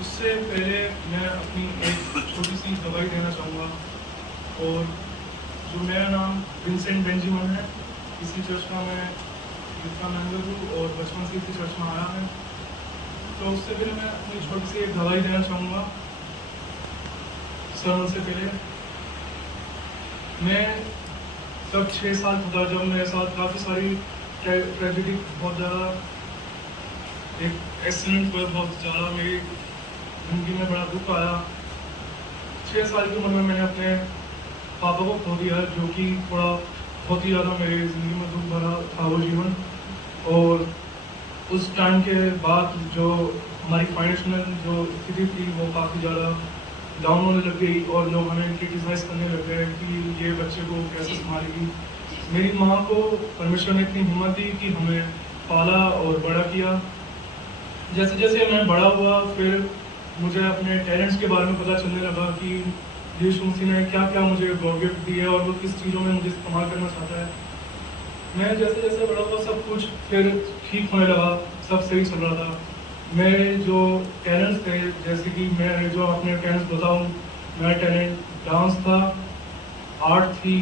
उससे पहले मैं अपनी एक छोटी सी गवाही देना चाहूँगा। और जो मेरा नाम विंसेंट बेंजामिन है, इसी चर्च का मैं यूथ का मेंबर हूँ और बचपन से इसी चर्च में आया है। तो उससे पहले मैं अपनी छोटी सी एक गवाही देना चाहूँगा। सर्मन से पहले मैं तब 6 साल का था जब मेरे साथ काफ़ी सारी ट्रेजेडी, बहुत ज़्यादा एक एक्सीडेंट हुआ, बहुत ज़्यादा मेरी ज़िंदगी में बड़ा दुख आया। 6 साल की उम्र में मैंने अपने पापा को खो दिया, जो कि थोड़ा बहुत ही ज़्यादा मेरी ज़िंदगी में दुख भरा था वो जीवन। और उस टाइम के बाद जो हमारी फाइनेंशियल जो स्थिति थी वो काफ़ी ज़्यादा डाउन होने लग गई और लोग हमें क्रिटिसाइज़ करने लग गए कि ये बच्चे को कैसे संभालेगी। मेरी माँ को परमेश्वर ने इतनी हिम्मत दी कि हमें पाला और बड़ा किया। जैसे जैसे मैं बड़ा हुआ, फिर मुझे अपने टैलेंट्स के बारे में पता चलने लगा कि यीशु मसीह ने क्या क्या मुझे गॉड गिफ्ट दी है और वो किस चीज़ों में मुझे इस्तेमाल करना चाहता है। मैं जैसे जैसे बड़ा हुआ सब कुछ फिर ठीक होने लगा, सब सही चल रहा था। मेरे जो टैलेंट्स थे, जैसे कि मैं जो अपने टैलेंट्स बताऊँ, मेरा टैलेंट डांस था, आर्ट थी,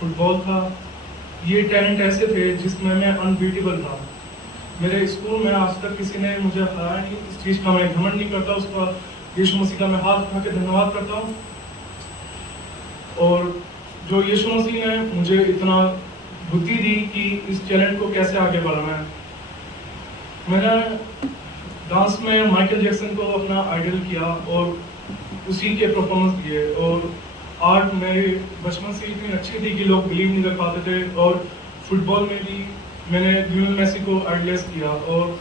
फुटबॉल था। ये टैलेंट ऐसे थे जिसमें मैं अनबीटेबल था। मेरे स्कूल में आज तक किसी ने मुझे हराया नहीं। इस चीज़ का मैं घमंड नहीं करता, उसका यीशु मसीह का मैं हाथ उठा के धन्यवाद करता हूँ। और जो यीशु मसीह ने मुझे इतना बुद्धि दी कि इस टैलेंट को कैसे आगे बढ़ाना है। मैंने डांस में माइकल जैक्सन को अपना आइडल किया और उसी के परफॉर्मेंस दिए। और आर्ट मेरी बचपन से इतनी अच्छी थी कि लोग बिलीव नहीं कर पाते थे। और फुटबॉल में भी मैंने लियोनेल मेसी को आइडलाइज किया और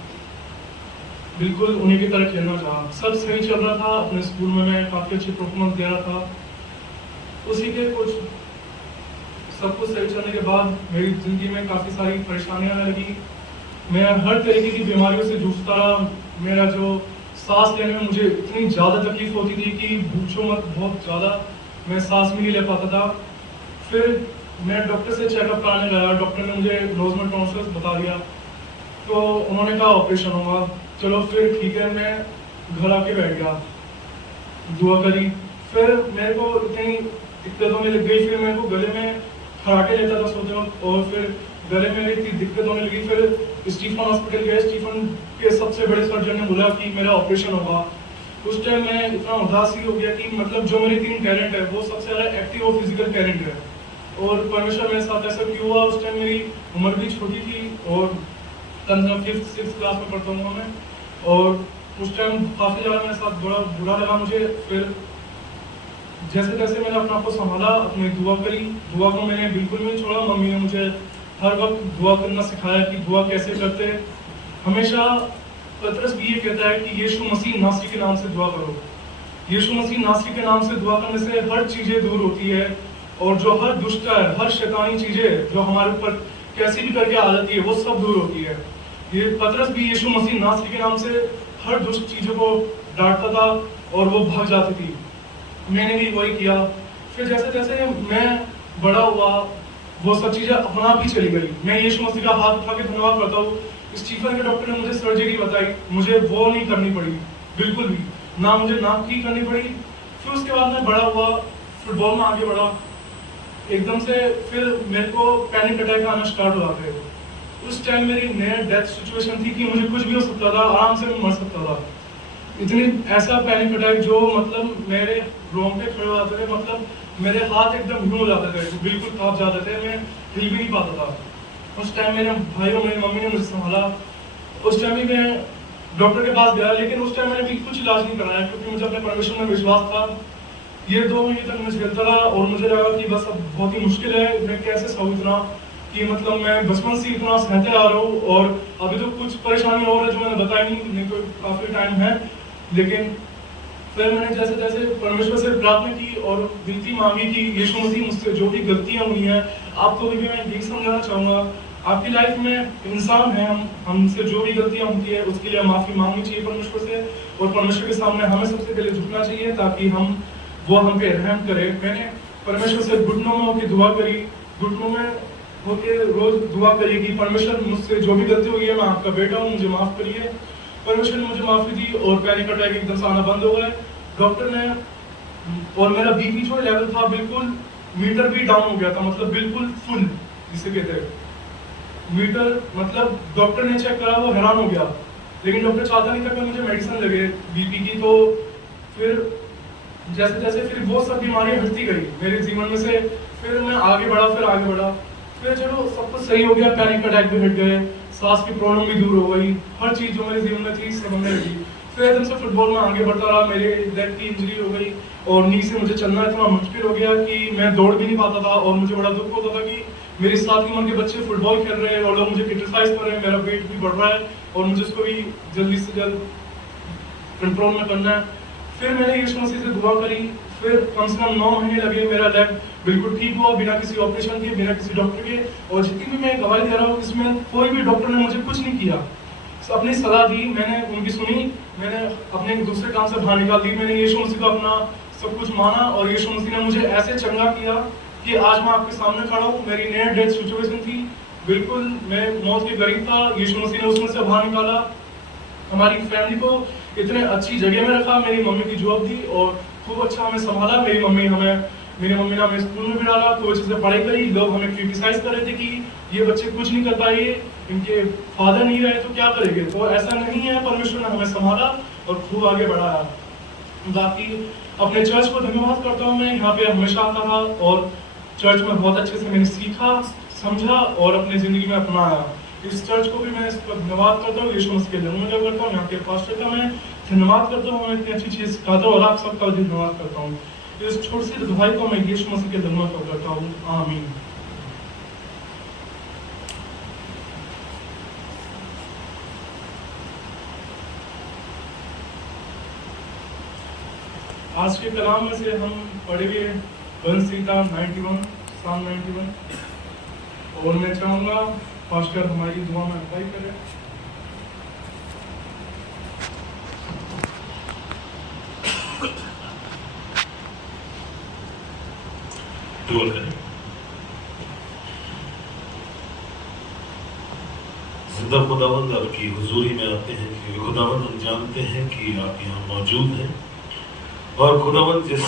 बिल्कुल उन्हीं की तरह खेलना चाहा। सब सही चल रहा था, अपने स्कूल में मैं काफ़ी अच्छी परफॉर्मेंस दे रहा था। उसी के कुछ सब कुछ सही चलने के बाद मेरी ज़िंदगी में काफ़ी सारी परेशानियाँ आने लगी। मैं हर तरीके की बीमारियों से जूझता रहा। मेरा जो सांस लेने में मुझे इतनी ज़्यादा तकलीफ होती थी कि पूछो मत, बहुत ज़्यादा मैं सांस भी नहीं ले पाता था। फिर मैं डॉक्टर से चेकअप कराने गया, डॉक्टर ने मुझे नोज में टॉन्सिल्स बता दिया। तो उन्होंने कहा ऑपरेशन होगा। चलो फिर ठीक है, मैं घर आके बैठ गया, दुआ करी। फिर मेरे को इतनी दिक्कत होने लग गई, फिर मेरे को गले में खराटे लेता था सोते वक्त, और फिर गले में इतनी दिक्कत होने लगी। फिर स्टीफन हॉस्पिटल गए, स्टीफन के सबसे बड़े सर्जन ने बोला कि मेरा ऑपरेशन होगा। उस टाइम मैं इतना उदास ही हो गया कि मतलब जो मेरे 3 टैलेंट है वो सबसे ज़्यादा एक्टिव और फिजिकल टैलेंट है, और परमेश्वर मेरे साथ ऐसा क्यों हुआ। उस टाइम मेरी उम्र भी छोटी थी और 5th-6th क्लास में पढ़ता हूँ मैं। और उस टाइम काफ़ी ज़्यादा मेरे साथ बड़ा बुरा लगा मुझे। फिर जैसे जैसे मैंने अपने आप को संभाला, अपनी दुआ करी, दुआ को मैंने बिल्कुल नहीं छोड़ा। मम्मी ने मुझे हर वक्त दुआ करना सिखाया कि दुआ कैसे करते। हमेशा पतरस भी ये कहता है कि यीशु मसीह नासरी के नाम से दुआ करो। यीशु मसीह नासरी के नाम से दुआ करने से हर चीज़ें दूर होती है, और जो हर दुष्टता है, हर शैतानी चीज़ें जो हमारे ऊपर कैसी भी करके आ जाती है, वो सब दूर होती है। ये पतरस भी यीशु मसीह नासरी के नाम से हर दुष्ट चीज़ों को डांटता था और वो भाग जाती थी। मैंने भी वही किया। फिर जैसे जैसे मैं बड़ा हुआ, वो सब चीज़ें अपना आप ही चली गई। मैं यीशु मसीह का हाथ उठा के धन्यवाद करता हूँ। स्टीफन के डॉक्टर ने मुझे सर्जरी बताई, मुझे वो नहीं करनी पड़ी बिल्कुल भी, ना मुझे नाक की करनी पड़ी। फिर उसके बाद मैं बड़ा हुआ, फुटबॉल में आगे बढ़ा एकदम से। फिर मेरे को पैनिक अटैक आना स्टार्ट हुआ थे। उस टाइम मेरी नया डेथ सिचुएशन थी कि मुझे कुछ भी हो सकता था, आराम से मैं मर सकता था। इतनी ऐसा पैनिक अटैक जो मतलब मेरे रोंगटे खड़े हो जाते थे, मतलब मेरे हाथ एकदम ह्यू हो जाते थे, बिल्कुल कांप जाते थे, मैं हिल भी नहीं पाता था। उस टाइम मेरे भाई और मेरी मम्मी ने मुझे संभाला। उस टाइम भी मैं डॉक्टर के पास गया, लेकिन उस टाइम मैंने भी कुछ इलाज नहीं कराया क्योंकि मुझे अपने परमेश्वर में विश्वास था। ये 2 महीने तक मैं झेलता रहा और मुझे लगा कि बस अब बहुत ही मुश्किल है, मैं कैसे सहूँ इतना, कि मतलब मैं बचपन से इतना सहते आ रहा हूँ और अभी तो कुछ परेशानी और है जो मैंने बताई नहीं तो काफ़ी टाइम है। लेकिन फिर मैंने जैसे जैसे परमेश्वर से प्रार्थना की और विनती मांगी कि यीशु मसीह मुझसे जो भी गलतियाँ हुई हैं, आपको भी मैं यही समझाना चाहूँगा, आपकी लाइफ में इंसान है, हमसे जो भी गलतियाँ होती है उसके लिए माफ़ी मांगनी चाहिए परमेश्वर से, और परमेश्वर के सामने हमें सबसे पहले झुकना चाहिए ताकि वो हम पे रहम करे। मैंने परमेश्वर से घुटनों में होकर दुआ करी, घुटनों में होकर रोज दुआ करी कि परमेश्वर मुझसे जो भी गलती हुई है, मैं आपका बेटा हूँ, मुझे माफ़ करिए। परमेश्वर ने मुझे माफ़ी दी और पैनिक अटैक एकदम से आना बंद हो गए। डॉक्टर ने, और मेरा बीपी जो लेवल था बिल्कुल मीटर भी डाउन हो गया था, मतलब बिल्कुल फुल जिसे कहते हैं मीटर, मतलब डॉक्टर ने चेक करा, वो हैरान हो गया। लेकिन डॉक्टर चाहता नहीं था कि मुझे मेडिसिन लगे बीपी की। तो फिर जैसे जैसे फिर वो सब बीमारियां हटती गई मेरे जीवन में से, फिर मैं आगे बढ़ा, फिर चलो सब कुछ सही हो गया, पैनिक अटैक भी हट गए, सांस की प्रॉब्लम भी दूर हो गई, हर चीज़ जो मेरे जीवन में थी सब हमने लगी। फिर एकदम से फुटबॉल में आगे बढ़ता रहा, मेरे लेग की इंजरी हो गई और नी से मुझे चलना इतना मुश्किल हो गया कि मैं दौड़ भी नहीं पाता था। और मुझे बड़ा दुख होता था कि मेरे साथ की उम्र के बच्चे फुटबॉल खेल रहे हैं और लोग मुझे क्रिटिसाइज कर रहे हैं, मेरा वेट भी बढ़ रहा है और मुझे उसको भी जल्दी से जल्द कंट्रोल में करना है। फिर मैंने यीशु मसीह से दुआ करी, फिर कम से कम 9 महीने लगे, मेरा लेग बिल्कुल ठीक हुआ बिना किसी ऑपरेशन के, बिना किसी डॉक्टर के। और जितनी भी मैं गवाही दे रहा हूँ इसमें कोई भी डॉक्टर ने मुझे कुछ नहीं किया, अपनी सलाह दी, मैंने उनकी सुनी, मैंने अपने दूसरे काम से बाहर निकाल दी, मैंने यीशु मसीह को अपना सब कुछ माना और यीशु मसीह ने मुझे ऐसे चंगा किया कि आज मैं आपके सामने खड़ा हूँ। मेरी नियर डेथ सिचुएशन थी, बिल्कुल मैं मौत के करीब था, यीशु मसीह ने उसमें से बाहर निकाला, हमारी फैमिली को इतने अच्छी जगह में रखा, मेरी मम्मी की जॉब दी और खूब अच्छा हमें संभाला। मेरी मम्मी ने हमें स्कूल में भी डाला, खूब अच्छे से पढ़ाई करी। लोग हमें क्रिटिसाइज कर रहे थे कि ये बच्चे कुछ नहीं कर पाए, इनके फादर नहीं रहे तो क्या करेंगे, तो ऐसा नहीं है, परमेश्वर ने हमें संभाला और खूब आगे बढ़ाया। बाकी अपने चर्च को धन्यवाद करता हूँ, मैं यहाँ पे हमेशा आता रहा और चर्च में बहुत अच्छे से मैंने सीखा, समझा और अपनी ज़िंदगी में अपनाया। इस चर्च को भी मैं इसका धन्यवाद करता हूँ, यीशु मसीह के जन्म में करता हूँ, यहाँ के पास्टर का मैं धन्यवाद करता हूँ, मैं इतनी अच्छी चीज़ सिखाता हूँ और आप सबका धन्यवाद करता हूँ। इस छोटी सी दुआई को मैं यीशु मसीह के जन्म में करता हूँ, आमीन। आज के कलाम में से हम पढ़ेंगे बंसीता 91, साम 91 और मैं चाहूँगा पास्टर हमारी दुआ में अगुवाई करें। दुआ करें। जिंदा खुदावंद आपकी हुजूरी में आते हैं कि खुदावंद हम जानते हैं कि आप यहाँ मौजूद हैं और खुदावंद जिस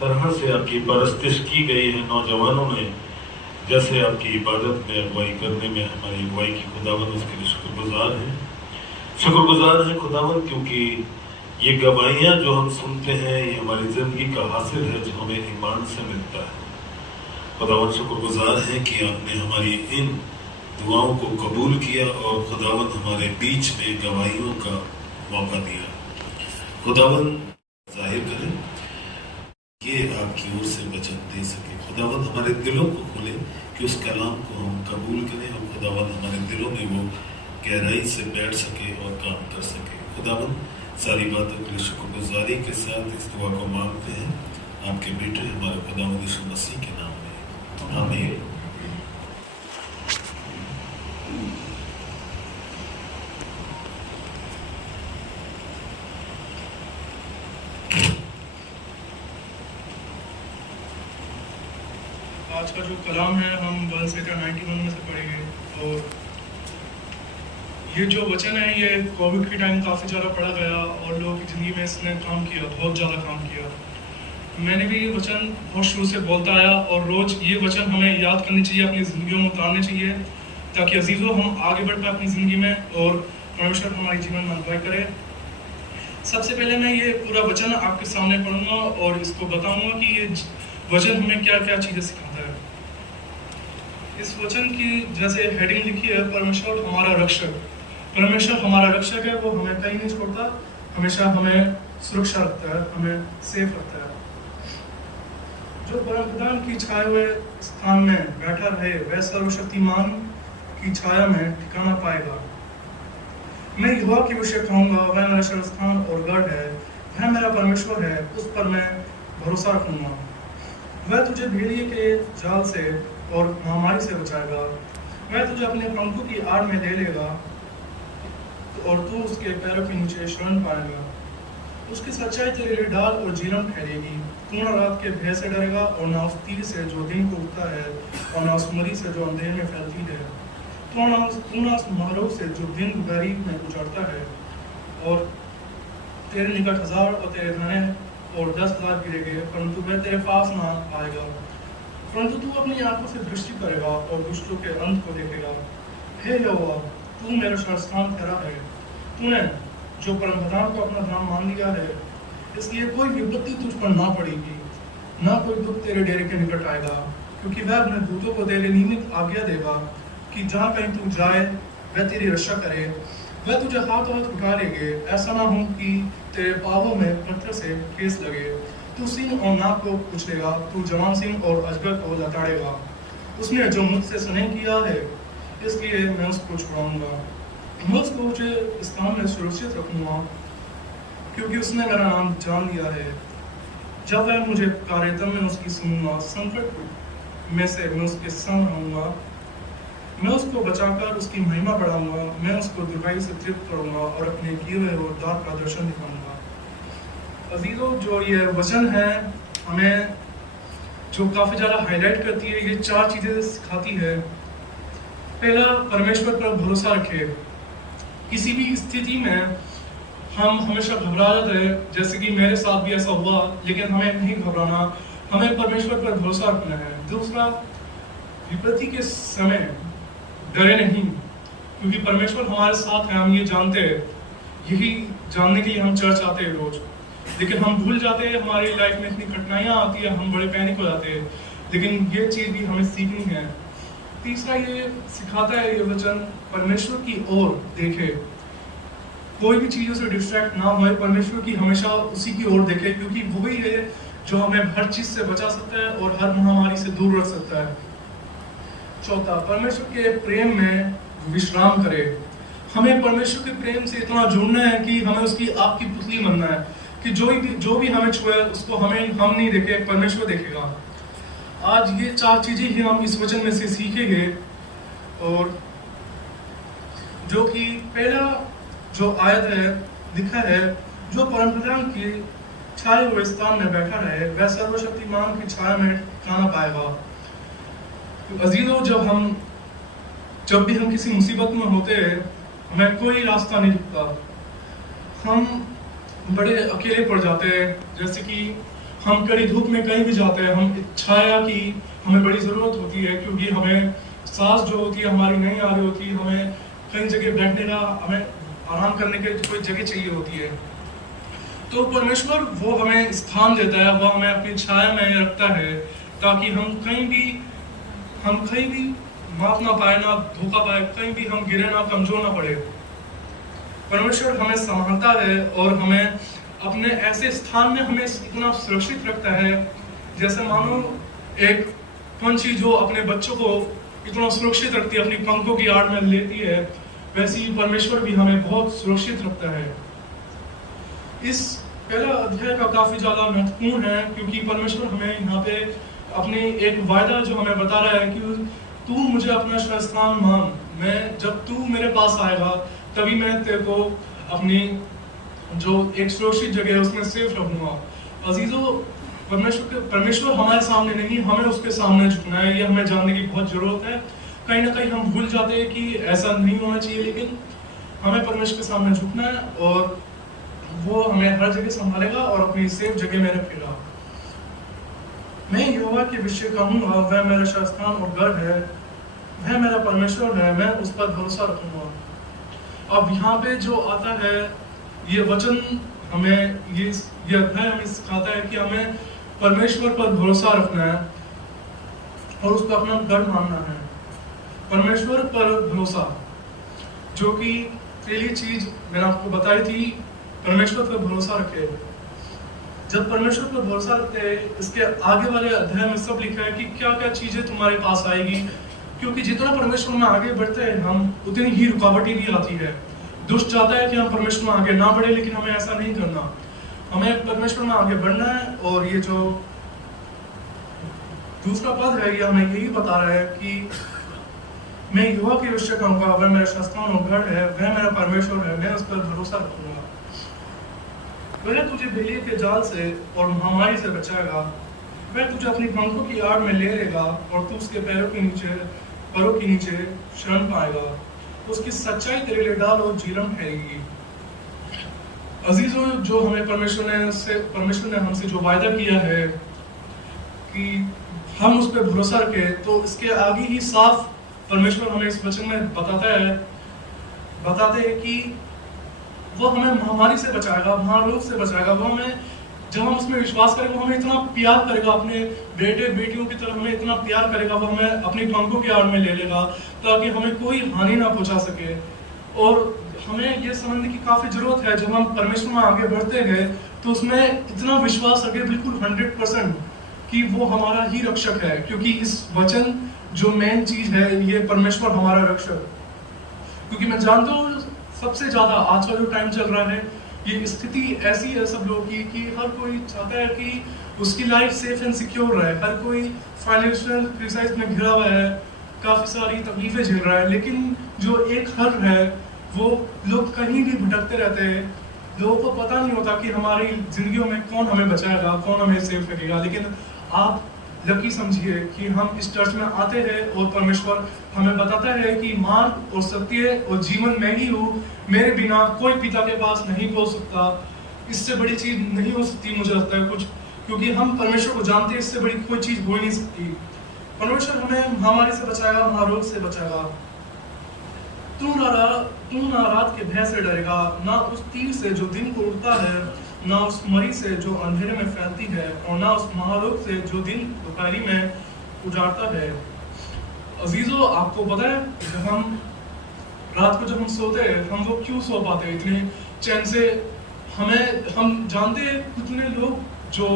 तरह से आपकी परस्तिश की गई है नौजवानों ने, जैसे आपकी इबादत में अगुवाई करने में हमारी अगुवाई की, खुदावंद उसके लिए शुक्रगुजार हैं खुदावंद, क्योंकि ये गवाहियाँ जो हम सुनते हैं ये हमारी ज़िंदगी का हासिल है जो हमें ईमान से मिलता है। खुदावंद शुक्रगुजार हैं कि आपने हमारी इन दुआओं को कबूल किया और खुदावंद हमारे बीच में गवाहियों का मौका दिया। खुदावंद जाहिर करें ये आपकी ओर से वचन दे सके, खुदावंद हमारे दिलों को खोले कि उस कलाम को हम कबूल करें और खुदावंद हमारे दिलों में वो गहराई से बैठ सके और काम कर सके। खुदावंद सारी बातों के लिए शुक्रगुजारी के साथ इस दुआ को मांगते हैं आपके बेटे हमारे खुदावंद यीशु मसीह के नाम में, आमीन। आज का जो कलाम है हम बंसीता 91 में से पढ़ेंगे और ये जो वचन है ये कोविड के टाइम काफ़ी ज़्यादा पढ़ा गया और लोगों की ज़िंदगी में इसने काम किया, बहुत ज़्यादा काम किया। मैंने भी ये वचन बहुत शुरू से बोलता आया और रोज़ ये वचन हमें याद करनी चाहिए, अपनी ज़िंदगियों में उतारने चाहिए ताकि अजीज़ों हम आगे बढ़ पाए अपनी ज़िंदगी में और परमेश्वर हमारे जीवन में अगुवाई करे। सबसे पहले मैं ये पूरा वचन आपके सामने पढ़ूंगा और इसको बताऊंगा कि ये वचन हमें क्या क्या चीज़ें सिखाता है। इस वचन की जैसे हेडिंग लिखी है, परमेश्वर हमारा रक्षक। परमेश्वर हमारा रक्षक है, वो हमें कहीं नहीं छोड़ता, हमेशा हमें सुरक्षा रखता है, हमें सेफ रखता है। जो परमप्रधान की छाए हुए स्थान में बैठा रहे वह सर्वशक्तिमान की छाया में ठिकाना पाएगा। मैं यहोवा के विषय कहूँगा, वह मेरा शरणस्थान और गढ़ है, वह मेरा परमेश्वर है, उस पर मैं भरोसा रखूंगा। वह तुझे भेड़िए के जाल से और महामारी से बचाएगा, वह तुझे अपने पंखों की आड़ में ले लेगा और तू उसके पैरों के नीचे शरण पाएगा। उसकी सच्चाई तेरे लिए ढाल और जीवन ठहरेगी। तू न रात के भय से डरेगा और न उस तीर से जो दिन को उगता है और न उस मरी से जो अंधेरे में फैलती है। तू न उस महारोग से जो दिन दोपहरी में गुजरता है। और तेरे निकट 1000 और तेरे दाने और 10,000 गिरेंगे, परंतु वह तेरे पास ना आएगा। परंतु तू अपनी आंखों से दृष्टि करेगा और दुष्टों के अंत को देखेगा। हे यहोवा, तू मेरा शरणस्थान ठहरा है। तूने जो परमप्रधान को अपना धाम मान लिया है, इसलिए कोई विपत्ति तुझ पर ना पड़ेगी, ना कोई दुख तेरे डेरे के निकट आएगा, क्योंकि वह अपने दूतों को तेरे निमित्त आज्ञा देगा कि जहाँ कहीं तू जाए वह तेरी रक्षा करे। वह तुझे हाथ हाथ उठा लेंगे, ऐसा ना हो कि तेरे पाँवों में पत्थर से ठेस लगे। तू सिंह और नाग को कुचलेगा, तू जवान सिंह और अजगर को लताड़ेगा। उसने जो मुझसे स्नेह किया है, इसलिए मैं उसको छुड़ाऊंगा। मैं उसको ऊंचे स्थान में सुरक्षित रखूंगा, क्योंकि उसने मेरा नाम जान लिया है। जब वह मुझे पुकारे तब मैं उसकी सुनूंगा। संकट में से मैं उसके संग रहूंगा। मैं उसको बचाकर उसकी महिमा बढ़ाऊंगा। मैं उसको दीर्घायु से तृप्त करूंगा और अपने किए हुए उद्धार का दर्शन दिखाऊंगा। अजीजों, जो ये वचन है हमें जो काफी ज्यादा हाईलाइट करती है, ये 4 चीजें सिखाती है। पहला, परमेश्वर पर भरोसा रखे। किसी भी स्थिति में हम हमेशा घबरा जाते हैं, जैसे कि मेरे साथ भी ऐसा हुआ, लेकिन हमें नहीं घबराना, हमें परमेश्वर पर भरोसा रखना है। दूसरा, विपत्ति के समय डरे नहीं, क्योंकि परमेश्वर हमारे साथ है, हम ये जानते हैं। यही जानने के लिए हम चर्च आते हैं रोज, लेकिन हम भूल जाते हैं, हमारी लाइफ में इतनी कठिनाइयां आती है, हम बड़े पैनिक हो जाते हैं। लेकिन ये चीज भी हमें सीखनी है। तीसरा, ये सिखाता है ये वचन, परमेश्वर की ओर देखे, कोई भी चीजों से डिस्ट्रैक्ट ना हो, परमेश्वर की हमेशा उसी की ओर देखे, क्योंकि वही है जो हमें हर चीज से बचा सकता है और हर महामारी से दूर रख सकता है। चौथा, परमेश्वर के प्रेम में विश्राम करे। हमें परमेश्वर के प्रेम से इतना जुड़ना है कि हमें उसकी आग की पुतली बनना है, कि जो भी हमें छुए उसको हम नहीं देखे, परमेश्वर देखेगा। आज ये 4 चीजें ही हम इस वचन में से सीखेंगे। और जो कि पहला जो आयत है लिखा है, जो परमप्रधान की छाए हुए स्थान में बैठा रहे, वह सर्वशक्तिमान की छाया में खाना पाएगा। अजीजों, जब भी हम किसी मुसीबत में होते हैं, हमें कोई रास्ता नहीं दिखता, हम बड़े अकेले पड़ जाते हैं। जैसे कि हम कड़ी धूप में कहीं भी जाते हैं, हम छाया की हमें बड़ी जरूरत होती है, क्योंकि हमें सांस जो होती है हमारी नहीं आ रही होती, हमें कहीं जगह बैठने का, हमें आराम करने के कोई जगह चाहिए होती है। तो परमेश्वर वो हमें स्थान देता है, वो हमें अपनी छाया में रखता है, ताकि हम कहीं भी माफ ना पाए, ना धोखा पाए, कहीं भी हम गिरे ना, कमजोर ना पड़े। परमेश्वर हमें संभालता है और हमें अपने ऐसे स्थान में हमें इतना सुरक्षित रखता है, जैसे मानो एक पंछी जो अपने बच्चों को इतना सुरक्षित रखती है, अपनी पंखों की आड़ में लेती है, वैसे ही परमेश्वर भी हमें बहुत सुरक्षित रखता है। इस पहला अध्याय का काफी ज्यादा महत्वपूर्ण है, क्योंकि परमेश्वर हमें यहाँ पे अपने एक वायदा जो हमें बता रहा है कि तू मुझे अपना शरणस्थान मान, मैं जब तू मेरे पास आएगा तभी मैं तेरे को अपनी जो एक सुरक्षित जगह है उसमें सेफ रखूंगा। अजीजों, परमेश्वर हमारे सामने नहीं, हमें उसके सामने झुकना है, ये हमें जानने की बहुत जरूरत है। कहीं ना कहीं हम भूल जाते हैं कि ऐसा नहीं होना चाहिए, लेकिन हमें परमेश्वर के सामने झुकना है और वो हमें हर जगह संभालेगा और अपनी सेफ जगह में रखेगा। मैं यहोवा के विषय कहूंगा, वह मेरा शरणस्थान और गढ़ है, वह मेरा परमेश्वर है, मैं उस पर भरोसा रखूंगा। अब यहाँ पे जो आता है ये वचन हमें ये अध्याय हमें सिखाता है कि हमें परमेश्वर पर भरोसा रखना है और उसको अपना गढ़ मानना है। परमेश्वर पर भरोसा, जो कि पहली चीज मैंने आपको बताई थी, परमेश्वर पर भरोसा रखे। जब परमेश्वर पर भरोसा रखते हैं, इसके आगे वाले अध्याय में सब लिखा है कि क्या क्या चीजें तुम्हारे पास आएगी, क्योंकि जितना परमेश्वर में आगे बढ़ते हैं हम, उतनी ही रुकावटें भी आती है। दुष्ट चाहता है कि हम परमेश्वर में आगे ना बढ़े, लेकिन हमें ऐसा नहीं करना, हमें परमेश्वर में आगे बढ़ना है। और ये जो दूसरा पद है ये हमें यही बता रहा है कि मैं यहोवा के विषय कहूंगा, वह मेरा शरणस्थान और गढ़ है, वह मेरा परमेश्वर है, मैं उस पर भरोसा रखूंगा। वह तुझे बिल्ली के जाल से और महामारी से बचाएगा, वह तुझे अपनी पंखों की आड़ में ले लेगा और तू उसके पैरों के नीचे शरण पाएगा। उसकी सच्चाई तेरे लिए डाल और जीवन ठहरेगी। अजीजों, जो हमें परमेश्वर ने हमसे जो वायदा किया है कि हम उस पर भरोसा रखें, तो इसके आगे ही साफ परमेश्वर हमें इस वचन में बताते हैं कि वो हमें महामारी से बचाएगा, महारोग से बचाएगा। वो हमें, जब हम उसमें विश्वास करेंगे, वो हमें इतना प्यार करेगा, अपने बेटे बेटियों की तरह हमें इतना प्यार करेगा, वो हमें अपनी पंखों की आड़ में ले लेगा ताकि हमें कोई हानि ना पहुंचा सके। और हमें ये समझने की काफी जरूरत है, जब हम परमेश्वर में आगे बढ़ते हैं तो उसमें इतना विश्वास रखें बिल्कुल 100% कि वो हमारा ही रक्षक है, क्योंकि इस वचन जो मेन चीज है, ये परमेश्वर हमारा रक्षक। क्योंकि मैं जानता हूँ सबसे ज्यादा आज का जो टाइम चल रहा है, ये स्थिति ऐसी है सब लोगों की कि हर कोई चाहता है कि उसकी लाइफ सेफ एंड सिक्योर रहे। हर कोई फाइनेंशियल क्राइसिस में घिरा हुआ है, काफी सारी तकलीफें झेल रहा है, लेकिन जो एक हल है, वो लोग कहीं भी भटकते रहते हैं। लोगों को पता नहीं होता कि हमारी जिंदगियों में कौन हमें बचाएगा, कौन हमें सेफ रखेगा। लेकिन आप लकी समझिए कि हम इस चर्च में आते हैं और परमेश्वर हमें बताता है कि मार्ग और सत्य और जीवन मैं ही हूँ, मेरे बिना कोई पिता के पास नहीं पहुंच सकता। इससे बड़ी चीज नहीं हो सकती, मुझे लगता है कुछ, क्योंकि हम परमेश्वर को जानते हैं, इससे बड़ी कोई चीज हो ही नहीं सकती। परमेश्वर हमें महामारी से बचाएगा, महारोग से बचाएगा। तू ना रात के भय से डरेगा, ना उस तीर से जो दिन को उड़ता है, ना उस मरी से जो अंधेरे में फैलती है, और ना उस महारोग से जो दिन दोपहरी में उजाड़ता है। अजीजों, आपको पता है जब हम रात को जब हम सोते हैं, हम वो क्यों सो पाते हैं इतने चैन से? हम जानते हैं कितने लोग जो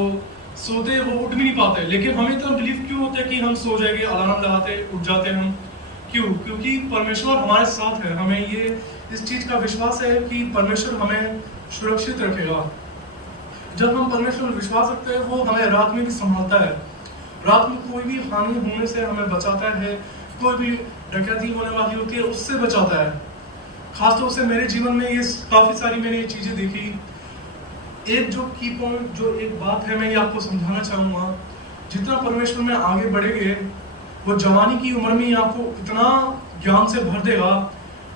सोते हैं वो उठ भी नहीं पाते, लेकिन हमें इतना बिलीव क्यों होता है कि हम सो जाएंगे, अलार्म लगाते उठ जाते हैं हम? क्यों? क्योंकि परमेश्वर हमारे साथ है। हमें ये इस चीज का विश्वास है कि परमेश्वर हमें सुरक्षित रखेगा। जब हम परमेश्वर में विश्वास रखते हैं, वो हमें रात में भी संभालता है। रात में कोई भी हानि होने से हमें बचाता है, कोई भी डकैती होने वाली होती है उससे बचाता है। खासतौर से मेरे जीवन में ये काफी सारी मैंने ये चीजें देखी। एक जो की पॉइंट, जो एक बात है, मैं ये आपको समझाना चाहूंगा। जितना परमेश्वर में आगे बढ़ेंगे, वो जवानी की उम्र में ही आपको इतना ज्ञान से भर देगा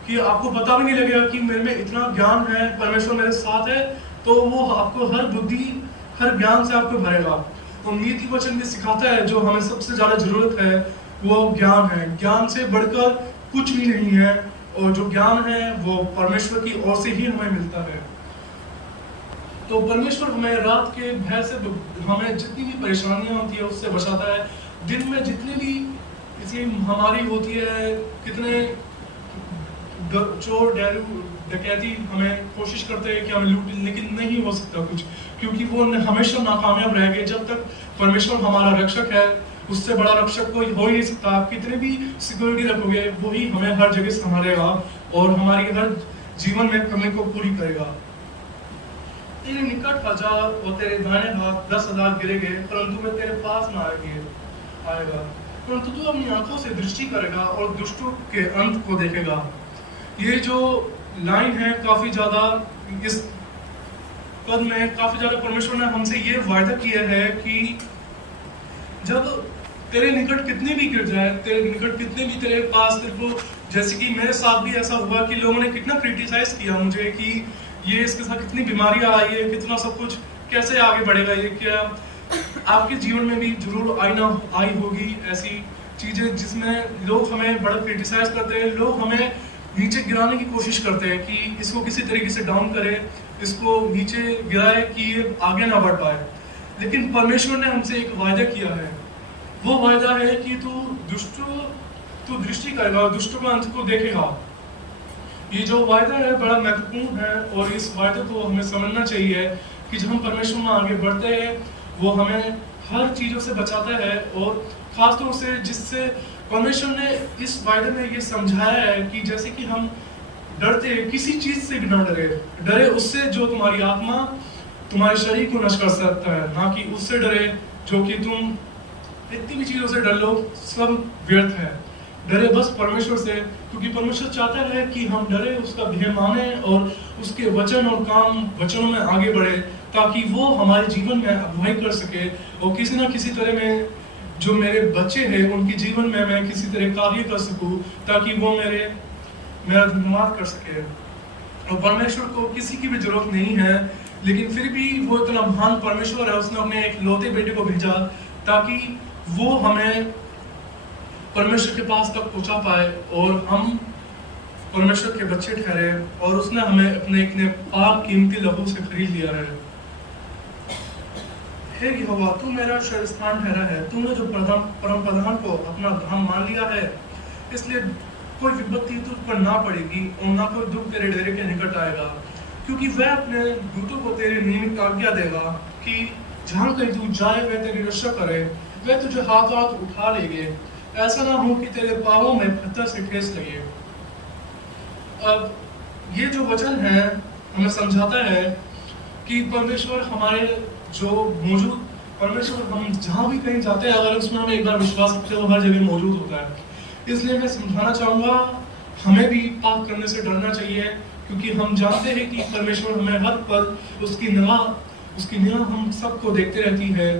कि आपको पता भी नहीं लगेगा कि मेरे में इतना ज्ञान है, परमेश्वर मेरे साथ है। तो वो आपको हर बुद्धि, हर ज्ञान से आपको भरेगा। तो नीति वचन भी सिखाता है, जो हमें सबसे ज्यादा जरूरत है वो ज्ञान है। ज्ञान से बढ़कर कुछ भी नहीं है, और जो ज्ञान है वो परमेश्वर की ओर से ही हमें मिलता है। तो परमेश्वर हमें रात के भय से, हमें जितनी भी परेशानियां होती है उससे बचाता है। दिन में जितनी भी इसकी महामारी होती है, कितने चोर डकैती हमें कोशिश करते हैं कि हमें लूट, लेकिन नहीं हो सकता कुछ, क्योंकि वो हमेशा नाकामयाब रहेंगे। जब तक परमेश्वर हमारा रक्षक है, उससे बड़ा रक्षक कोई हो ही नहीं सकता। आप कितने भी सिक्योरिटी रखोगे, वही हमें हर जगह संभालेगा और हमारी हर जीवन में कमी को पूरी करेगा। तेरे निकट 1000 और तेरे दाहिने हाथ 10,000 गिरेंगे, परंतु वे तेरे पास ना आएगा। परंतु तू अपनी आंखों से दृष्टि करेगा और दुष्टों के अंत को देखेगा। ये जो लाइन है, काफी ज्यादा इस पद में काफी ज्यादा परमेश्वर ने हमसे ये वायदा किया है कि जब तेरे निकट कितने भी गिर जाए, तेरे निकट कितने भी तेरे पास, तेरे को, जैसे कि मेरे साथ भी ऐसा हुआ कि लोगों ने कितना क्रिटिसाइज किया मुझे कि ये इसके साथ कितनी बीमारियां आई है, कितना सब कुछ कैसे आगे बढ़ेगा ये। क्या आपके जीवन में भी जरूर आई होगी ऐसी चीजें जिसमें लोग हमें बड़ा क्रिटिसाइज करते हैं, लोग हमें नीचे गिराने की कोशिश करते हैं कि इसको किसी तरीके से डाउन करे, इसको नीचे गिराए कि ये आगे ना बढ़ पाए। लेकिन परमेश्वर ने हमसे एक वायदा किया है। वो वायदा है कि तू दृष्टि करेगा और दुष्टों का अंत को देखेगा। ये जो वायदा है बड़ा महत्वपूर्ण है, और इस वायदे को हमें समझना चाहिए कि जब हम परमेश्वर में आगे बढ़ते हैं, वो हमें हर चीजों से बचाता है। और खासतौर से जिससे परमेश्वर ने इस वायदे में ये समझाया है कि जैसे कि हम डरते किसी चीज से भी ना डरे उससे जो तुम्हारी आत्मा, तुम्हारे शरीर को नष्ट कर सकता है, ना कि उससे डरे जो कि तुम इतनी भी चीजों से डर लो, सब व्यर्थ है। डरे बस परमेश्वर से, क्योंकि परमेश्वर चाहता है कि हम डरे, उसका भय माने और उसके वचन और काम वचनों में आगे बढ़े, ताकि वो हमारे जीवन में अगुवाई कर सके। और किसी ना किसी तरह में जो मेरे बच्चे हैं उनके जीवन में मैं किसी तरह कार्य कर सकूं, ताकि वो मेरा धन्यवाद कर सके। और परमेश्वर को किसी की भी जरूरत नहीं है, लेकिन फिर भी वो इतना महान परमेश्वर है, उसने अपने एक लौते बेटे को भेजा ताकि वो हमें परमेश्वर के पास तक पहुंचा पाए और हम परमेश्वर के बच्चे ठहरे। और उसने हमें अपने इतने पाक कीमती लहू से खरीद लिया है। हे यहोवा, तू मेरा शरणस्थान ठहरा है। तूने जो परम प्रधान को अपना धाम मान लिया है, इसलिए कोई विपत्ति तुझ पर ना पड़ेगी और ना कोई दुख तेरे डेरे के निकट आएगा, क्योंकि वह अपने दूतों को तेरे निमित्त आज्ञा देगा कि जहाँ कहीं तू जाए वह तेरी रक्षा करे। वह तुझे हाथ हाथ उठा लेंगे, ऐसा ना हो कि तेरे पांवों में पत्थर से ठेस लगे। अब ये जो वचन है हमें समझाता है कि परमेश्वर हमारे जो मौजूद परमेश्वर, हम जहाँ भी कहीं जाते हैं अगर उसमें हमें एक बार विश्वास रखते हैं वो हर जगह मौजूद होता है। इसलिए मैं समझाना चाहूँगा, हमें भी पाप करने से डरना चाहिए, क्योंकि हम जानते हैं कि परमेश्वर हमें हर पल उसकी निगाह हम सबको देखते रहती है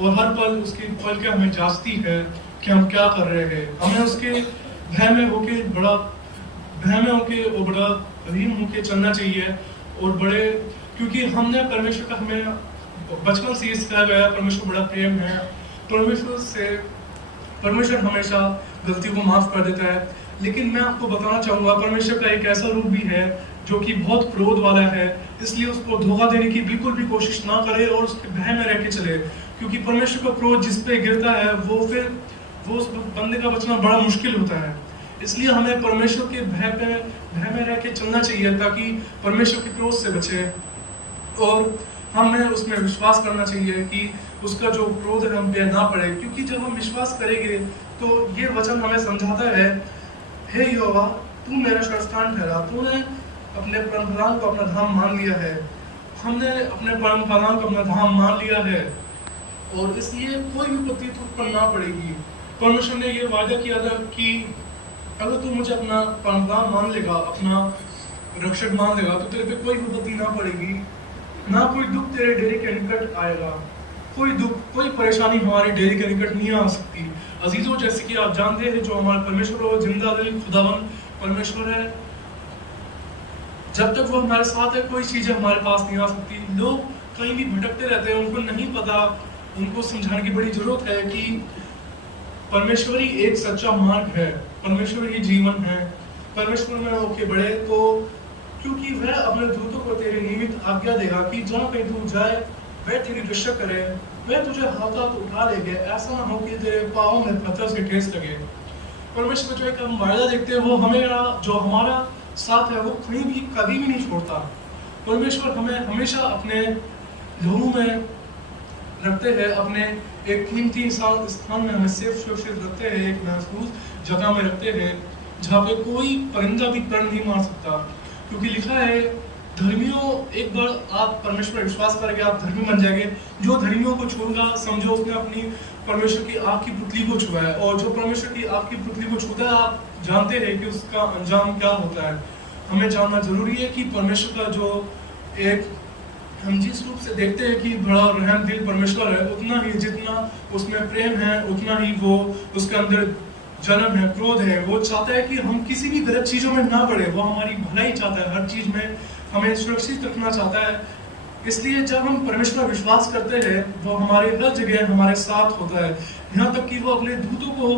और हर पल उसकी पल के हमें जांचती है कि हम क्या कर रहे हैं। हमें उसके भय में होके बड़ा रहीम होके चलना चाहिए और बड़े, क्योंकि हमने परमेश्वर का हमें बचपन से सिखाया गया, परमेश्वर बड़ा प्रेम है। परमेश्वर हमेशा गलती को माफ कर देता है। लेकिन मैं आपको बताना चाहूंगा, परमेश्वर का एक ऐसा रूप भी है जो कि बहुत क्रोध वाला है, इसलिए उसको धोखा देने की बिल्कुल भी कोशिश ना करे और उसके भय में रह के चले, क्योंकि परमेश्वर का क्रोध जिस पे गिरता है वो उस बंदे का बचना बड़ा मुश्किल होता है। इसलिए हमें परमेश्वर के भय में रह के चलना चाहिए ताकि परमेश्वर के क्रोध से बचे, और हमें उसमें विश्वास करना चाहिए कि उसका जो क्रोध है हम पे ना पड़े। क्योंकि जब हम विश्वास करेंगे तो ये वचन हमें समझाता है, हे यहोवा, तू मेरा शरणस्थान ठहरा। तूने अपने परम प्रधान को अपना धाम मान लिया है। हमने अपने परम प्रधान को अपना धाम मान लिया है और इसलिए कोई विपत्ति तुझ पर ना पड़ेगी। परमेश्वर ने ये वादा किया था कि अगर तू मुझे अपना परम प्रधान मान लेगा, अपना रक्षक मान लेगा, तो तेरे पे कोई विपत्ति ना पड़ेगी, ना कोई दुख तेरे डेरे के निकट आएगा। कोई दुख, कोई परेशानी हमारे डेरे के निकट नहीं आ सकती। अजीजों, जैसे कि आप जानते हैं, जो हमारा परमेश्वर हो, जिंदा दिल खुदावन परमेश्वर है, जब तक वो हमारे साथ है कोई चीजें हमारे पास नहीं आ सकती। लोग कहीं भी भटकते रहते हैं, उनको नहीं पता, उनको समझाने की बड़ी जरूरत है कि परमेश्वर ही एक सच्चा मार्ग है, परमेश्वर ही जीवन है। परमेश्वर में होके बढ़े तो, क्योंकि वह अपने दूतों को तेरे निमित्त आज्ञा देगा कि जहाँ कहीं तू जाए वह तेरी रक्षा करे। वह तुझे हाथ हाथ उठा लेंगे, ऐसा ना हो कि तेरे पाँव में पत्थर से ठेस लगे। परमेश्वर जो एक हम वायदा देखते हैं, वो हमें जो हमारा साथ है वो कहीं भी कभी भी नहीं छोड़ता। परमेश्वर हमें हमेशा अपने लहू में रखते हैं, अपने एक कीमती स्थान में हमें सेफ सुरक्षित रखते हैं, एक महफूज जगह में रखते हैं जहाँ पे कोई परिंदा भी पर नहीं मार सकता। क्योंकि लिखा है, धर्मियों, एक बार आप परमेश्वर पर विश्वास करेंगे आप धर्मी बन जाएंगे। जो धर्मियों को छूएगा समझो उसने अपनी परमेश्वर की आग की पुतली को छुआ है, और जो परमेश्वर की आग की पुतली को छूता है आप जानते हैं कि उसका अंजाम क्या होता है। हमें जानना जरूरी है कि परमेश्वर का जो एक, हम जिस रूप से देखते हैं कि बड़ा रहम दिल परमेश्वर है, उतना ही जितना उसमें प्रेम है उतना ही वो उसके अंदर जन्म है, क्रोध है। वो चाहता है कि हम किसी भी गलत चीजों में ना पड़े, वो हमारी भलाई चाहता है, हर चीज में हमें सुरक्षित रखना चाहता है। इसलिए जब हम परमेश्वर पर विश्वास करते हैं वो हमारे हर जगह हमारे साथ होता है, यहाँ तक कि वो अपने दूतों को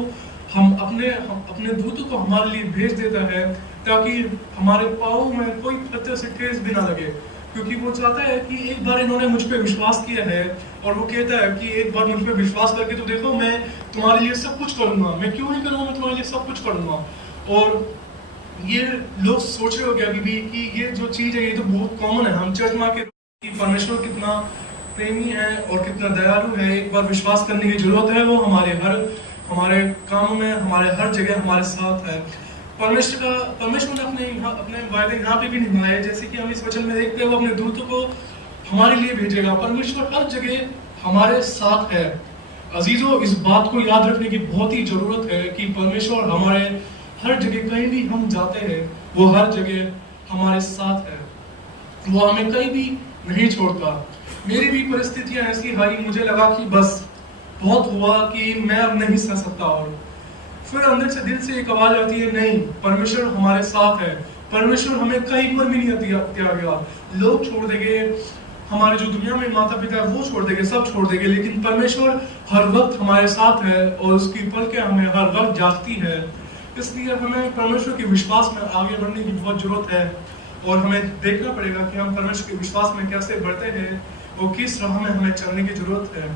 अपने दूतों को हमारे लिए भेज देता है ताकि हमारे पाँव में कोई पत्थर से ठेस भी ना लगे। क्योंकि वो चाहता है कि एक बार इन्होंने मुझ पे विश्वास किया है, और वो कहता है कि एक बार मुझ पे विश्वास करके तो देखो, मैं तुम्हारे लिए सब कुछ करूंगा। मैं क्यों नहीं करूंगा, मैं तुम्हारे लिए सब कुछ करूंगा। और ये लोग सोच रहे हो क्या अभी भी कि ये जो चीज है ये तो बहुत कॉमन है, हम चर्च माँ के कि परमेश्वर कितना प्रेमी है और कितना दयालु है। एक बार विश्वास करने की जरूरत है, वो हमारे कामों में, हमारे हर जगह हमारे साथ है। परमेश्वर ने अपने वायदे यहाँ पे भी निभाए, जैसे कि हम इस वचन में देखते हैं, वो अपने दूतों को हमारे लिए भेजेगा। परमेश्वर हर जगह हमारे साथ है। अजीजों, इस बात को याद रखने की बहुत ही जरूरत है कि परमेश्वर हमारे हर जगह, कहीं भी हम जाते हैं वो हर जगह हमारे साथ है, वो हमें कहीं भी नहीं छोड़ता। मेरी भी परिस्थितियां ऐसी आई, मुझे लगा कि बस बहुत हुआ, कि मैं अब नहीं सह सकता, और फिर अंदर से दिल से एक आवाज आती है, नहीं, परमेश्वर हमारे साथ है, परमेश्वर हमें कहीं पर भी नहीं त्यागेगा। लोग छोड़ देंगे, हमारे जो दुनिया में माता पिता है वो छोड़ देंगे, सब छोड़ देंगे, लेकिन परमेश्वर हर वक्त हमारे साथ है और उसकी पलकें हमें हर वक्त जागती है। इसलिए हमें परमेश्वर के विश्वास में आगे बढ़ने की बहुत जरूरत है और हमें देखना पड़ेगा कि हम परमेश्वर के विश्वास में कैसे बढ़ते हैं और किस राह में हमें चलने की जरूरत है।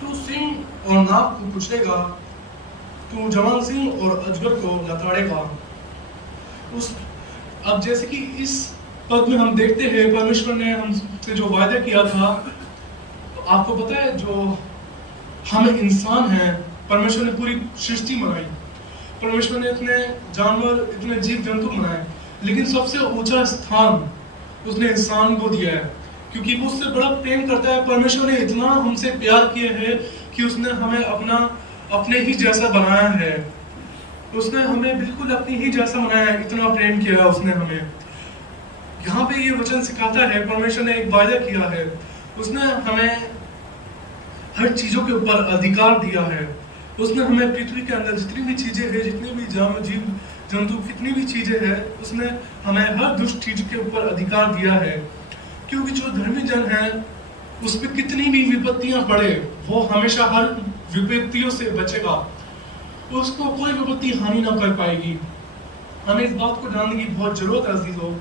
तू सिंह और नाग को कुचलेगा, तू जवान सिंह और अजगर को लताड़ेगा। अब जैसे कि इस पद में हम देखते हैं परमेश्वर ने हमसे जो वायदा किया था, तो आपको पता है जो हम इंसान हैं, परमेश्वर ने पूरी सृष्टि बनाई, परमेश्वर ने इतने जानवर, इतने जीव जंतु बनाए, लेकिन सबसे ऊंचा स्थान उसने इंसान को दिया है क्योंकि वो उससे बड़ा प्रेम करता है। परमेश्वर ने इतना हमसे प्यार किया है कि उसने हमें अपने ही जैसा बनाया है। उसने हमें बिल्कुल अपनी ही जैसा बनाया है, इतना प्रेम किया है उसने हमें। यहाँ पे ये वचन सिखाता है, परमेश्वर ने एक वायदा किया है, उसने हमें हर चीजों के ऊपर अधिकार दिया है। उसने हमें पृथ्वी के अंदर जितनी भी चीजें हैं, जितनी भी जीव जंतु, कितनी भी चीजें हैं, उसने हमें हर दुष्ट चीज के ऊपर अधिकार दिया है। क्योंकि जो धर्मी जन है उस पर कितनी भी विपत्तियां पड़े, वो हमेशा हर विपत्तियों से बचेगा, उसको कोई विपत्ति हानि ना कर पाएगी। हमें इस बात को जानने की बहुत जरूरत है अजीजों।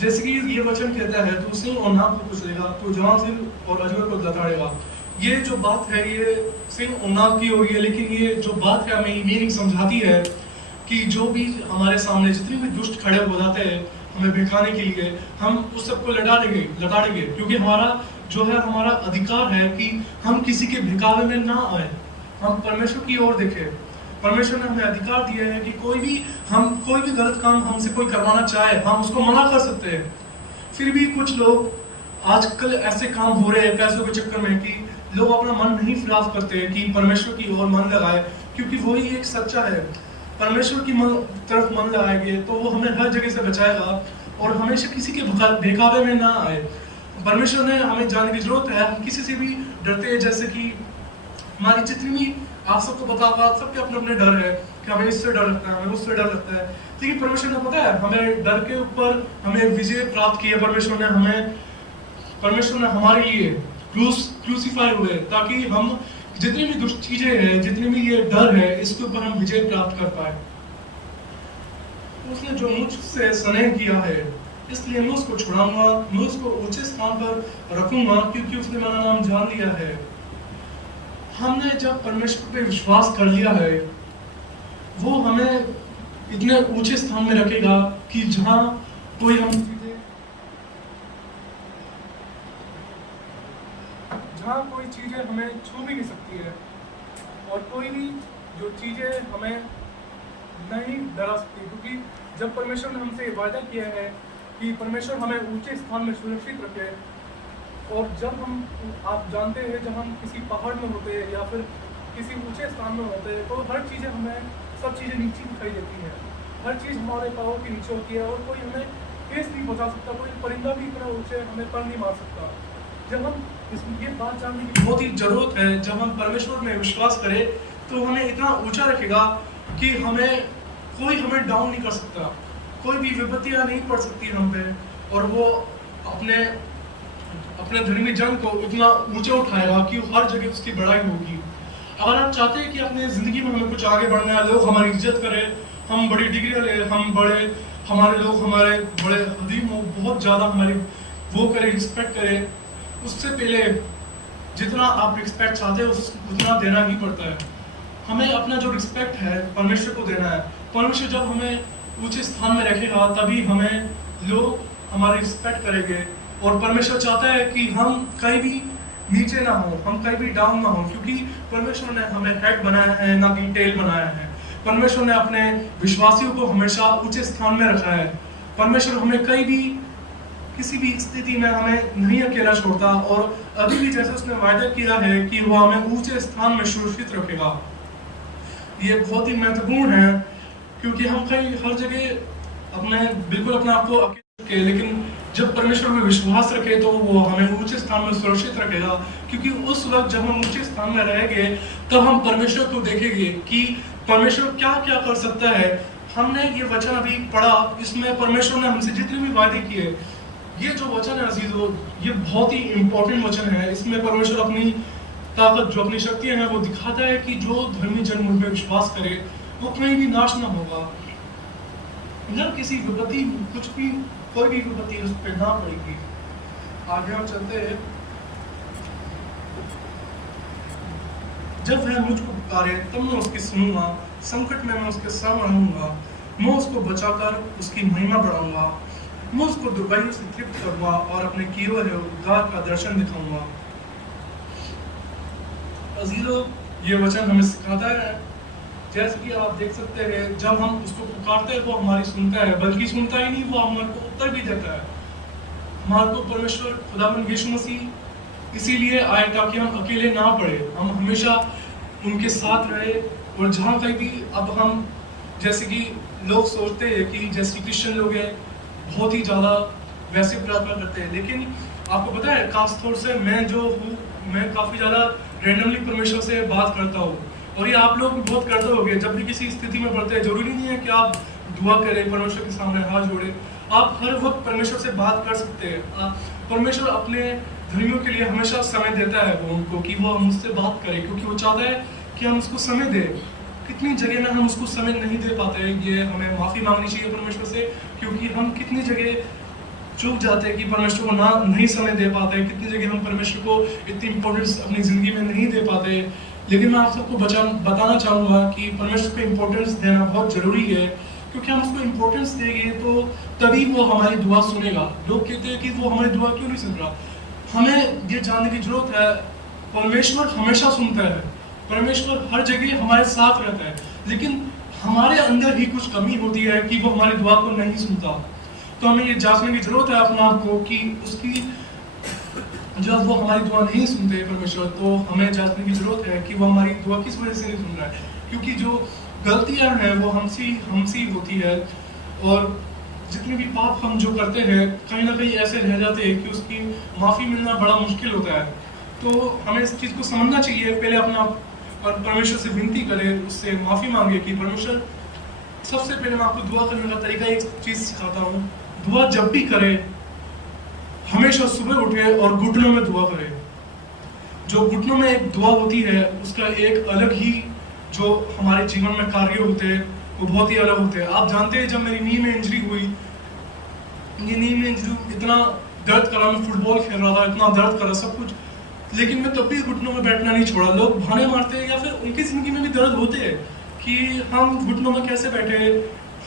जैसे कि ये वचन कहता है, तू सिंह और नाग को कुचलेगा, तू जवान सिंह और अजगर को लताड़ेगा। ये जो बात है ये सिंह और नाग की हो रही है, लेकिन ये जो बात है हमें मीनिंग समझाती है कि जो भी हमारे सामने जितने भी दुष्ट खड़े हो जाते हैं हमें भिखाने के लिए, हम उस सबको लताड़ेंगे क्योंकि हमारा जो है, हमारा अधिकार है कि हम किसी के भिखावे में ना आए, हम परमेश्वर की ओर देखें। परमेश्वर ने हमें अधिकार दिया है कि कोई भी गलत काम हमसे कोई करवाना चाहे, हम उसको मना कर सकते हैं। फिर भी कुछ लोग आजकल ऐसे काम हो रहे हैं पैसों के चक्कर में कि लोग अपना मन नहीं फिराफ करते कि परमेश्वर की ओर मन लगाए, क्योंकि वही एक सच्चा है। परमेश्वर की तरफ मन लगाएंगे तो वो हमें हर जगह से बचाएगा और हमेशा किसी के बेकाबे में ना आए। परमेश्वर ने हमें जानने की जरूरत है, हम किसी से भी डरते हैं, जैसे कि हमारी जितनी भी, आप सबको पता होगा, सबके अपने अपने डर है कि हमें इससे डर लगता है, हमें उससे डर लगता है, लेकिन परमेश्वर ने पता है हमें डर के ऊपर हमें विजय प्राप्त की है। परमेश्वर ने हमारे लिए क्रूसीफाई हुए ताकि हम जितनी भी दुष्ट चीजें हैं, जितनी भी ये डर है, इसके ऊपर हम विजय प्राप्त कर पाए। उसने जो मुझसे स्नेह किया है, इसलिए मैं उसको छुड़ाऊंगा, मैं उसको ऊंचे स्थान पर रखूंगा, क्योंकि उसने मेरा नाम जान लिया है। हमने जब परमेश्वर पे विश्वास कर लिया है, वो हमें इतने ऊंचे स्थान में रखेगा कि जहां कोई चीजें हमें छू भी नहीं सकती है और कोई भी जो चीजें हमें नहीं डरा सकती, क्योंकि जब परमेश्वर ने हमसे वादा किया है कि परमेश्वर हमें ऊंचे स्थान में सुरक्षित रखे, और जब आप जानते हैं जब हम किसी पहाड़ में होते हैं या फिर किसी ऊंचे स्थान में होते हैं, तो हर चीज़ें हमें सब चीज़ें नीचे दिखाई देती है, हर चीज़ हमारे पाँव के नीचे होती है और कोई हमें ठेस नहीं पहुंचा सकता, कोई परिंदा भी इतना ऊंचे हमें पर नहीं मार सकता। जब हम ये बात जानने की बहुत ही जरूरत है, जब हम परमेश्वर में विश्वास करें तो हमें इतना ऊंचा रखेगा कि कोई हमें डाउन नहीं कर सकता, कोई भी विपत्तियां नहीं पड़ सकती हम पे, और वो अपने धर्मी जन को इतना ऊंचे उठाएगा कि हर जगह उसकी बड़ाई होगी। अगर आप चाहते हैं कि अपने जिंदगी में हमें कुछ आगे बढ़ना है, लोग हमारी इज्जत करें, हम बड़ी डिग्रियां ले, हमारे लोग हमारे बड़े हदीम हो, बहुत ज़्यादा हमारी वो करें, रिस्पेक्ट करें, उससे पहले जितना आप रिस्पेक्ट चाहते हैं उतना देना ही पड़ता है। हमें अपना जो रिस्पेक्ट है परमेश्वर को देना है। परमेश्वर जब हमें ऊंचे स्थान में रखेगा तभी हमें लोग हमारी रिस्पेक्ट करेंगे, और परमेश्वर चाहता है कि हम कहीं भी नीचे ना हो, हम कहीं भी डाउन ना हो, क्योंकि परमेश्वर ने हमें हेड बनाया है ना कि टेल बनाया है। परमेश्वर ने अपने विश्वासियों को हमेशा ऊंचे स्थान में रखा है। परमेश्वर हमें कहीं भी किसी भी स्थिति में हमें नहीं अकेला छोड़ता, और अभी भी जैसे उसने वायदा किया है कि वो हमें ऊंचे स्थान में सुरक्षित रखेगा। ये बहुत ही महत्वपूर्ण है, क्योंकि हम कहीं हर जगह बिल्कुल अपने आप को अकेले रखे, लेकिन जब परमेश्वर में विश्वास रखे तो वो हमें ऊंचे स्थान में सुरक्षित रखेगा, क्योंकि उस वक्त जब हम ऊंचे स्थान में रहेंगे तब हम परमेश्वर को देखेंगे कि परमेश्वर क्या क्या कर सकता है। हमने ये वचन अभी पढ़ा, इसमें परमेश्वर ने हमसे जितने भी वादे किए, ये जो वचन है अजीजों, ये बहुत ही इंपॉर्टेंट वचन है। इसमें परमेश्वर अपनी ताकत, जो अपनी शक्तियां हैं, वो दिखाता है कि जो धर्मी जन मुझ में विश्वास करे वो कहीं भी नाश ना होगा, न किसी विपत्ति, कुछ भी, कोई भी विपत्ति उस पर ना पड़ेगी। आगे हम चलते हैं। जब वह मुझको पुकारे तब मैं उसकी सुनूंगा, संकट में मैं उसके संग रहूंगा, मैं उसको बचाकर उसकी महिमा बढ़ाऊंगा, मैं उसको दुर्गाइयों से तृप्त करूंगा और अपने किए हुए उद्धार का दर्शन दिखाऊंगा। अजीजों, ये वचन हमें सिखाता है, जैसे कि आप देख सकते हैं, जब हम उसको पुकारते हैं वो हमारी सुनता है, बल्कि सुनता ही नहीं, वो हमारे को उत्तर भी देता है। हमारे को परमेश्वर खुदावंद यीशु मसीह इसीलिए आए ताकि हम अकेले ना पड़े, हम हमेशा उनके साथ रहे। और जहाँ कहीं भी, अब हम जैसे कि लोग सोचते हैं कि जैसे क्रिश्चियन लोग हैं बहुत ही ज़्यादा वैसे प्रार्थना करते हैं, लेकिन आपको पता है खास तौर से मैं जो हूँ, मैं काफ़ी ज़्यादा रैंडमली परमेश्वर से बात करता हूँ। और ये आप लोग भी बहुत करते होंगे, जब भी किसी स्थिति में पड़ते हैं, जरूरी नहीं है कि आप दुआ करें, परमेश्वर के सामने हाथ जोड़े, आप हर वक्त परमेश्वर से बात कर सकते हैं। परमेश्वर अपने धर्मियों के लिए हमेशा समय देता है वो उनको, कि वो मुझसे बात करें, क्योंकि वो चाहता है कि हम उसको समय दें। कितनी जगह में हम उसको समय नहीं दे पाते हैं, ये हमें माफ़ी मांगनी चाहिए परमेश्वर से, क्योंकि हम कितनी जगह चूक जाते हैं कि परमेश्वर को ना नहीं समय दे पाते, कितनी जगह हम परमेश्वर को इतनी इंपॉर्टेंस अपनी ज़िंदगी में नहीं दे पाते। लेकिन मैं आप सबको बताना चाहूँगा कि परमेश्वर को इम्पोर्टेंस देना बहुत ज़रूरी है, क्योंकि हम उसको इम्पोर्टेंस देंगे तो तभी वो हमारी दुआ सुनेगा। लोग कहते हैं कि वो हमारी दुआ क्यों नहीं सुन रहा। हमें ये जानने की जरूरत है, परमेश्वर हमेशा सुनता है, परमेश्वर हर जगह हमारे साथ रहता है, लेकिन हमारे अंदर ही कुछ कमी होती है कि वो हमारी दुआ को नहीं सुनता। तो हमें ये जांचने की जरूरत है अपने आप को कि उसकी, जब वो हमारी दुआ नहीं सुनते परमेश्वर, तो हमें जांचने की जरूरत है कि वो हमारी दुआ किस वजह से नहीं सुन रहा है, क्योंकि जो गलतियां हैं वो हमसी होती है। और जितने भी पाप हम जो करते हैं, कहीं ना कहीं ऐसे रह जाते हैं कि उसकी माफ़ी मिलना बड़ा मुश्किल होता है। तो हमें इस चीज़ को समझना चाहिए, पहले अपना परमेश्वर से विनती करें, उससे माफ़ी मांगे कि परमेश्वर, सबसे पहले मैं आपको दुआ करने का तरीका एक चीज़ सिखाता हूँ। दुआ जब भी करे, हमेशा सुबह उठे और घुटनों में दुआ करे। जो घुटनों में एक दुआ होती है, उसका एक अलग ही जो हमारे जीवन में कार्य होते हैं वो बहुत ही अलग होते हैं। आप जानते हैं, जब मेरी नी में इंजरी हुई, ये नी में इंजरी इतना दर्द करा, मैं फुटबॉल खेल रहा था, इतना दर्द करा सब कुछ, लेकिन मैं तब भी घुटनों में बैठना नहीं छोड़ा। लोग बहाने मारते हैं, या फिर उनकी जिंदगी में भी दर्द होते हैं कि हम घुटनों में कैसे बैठे,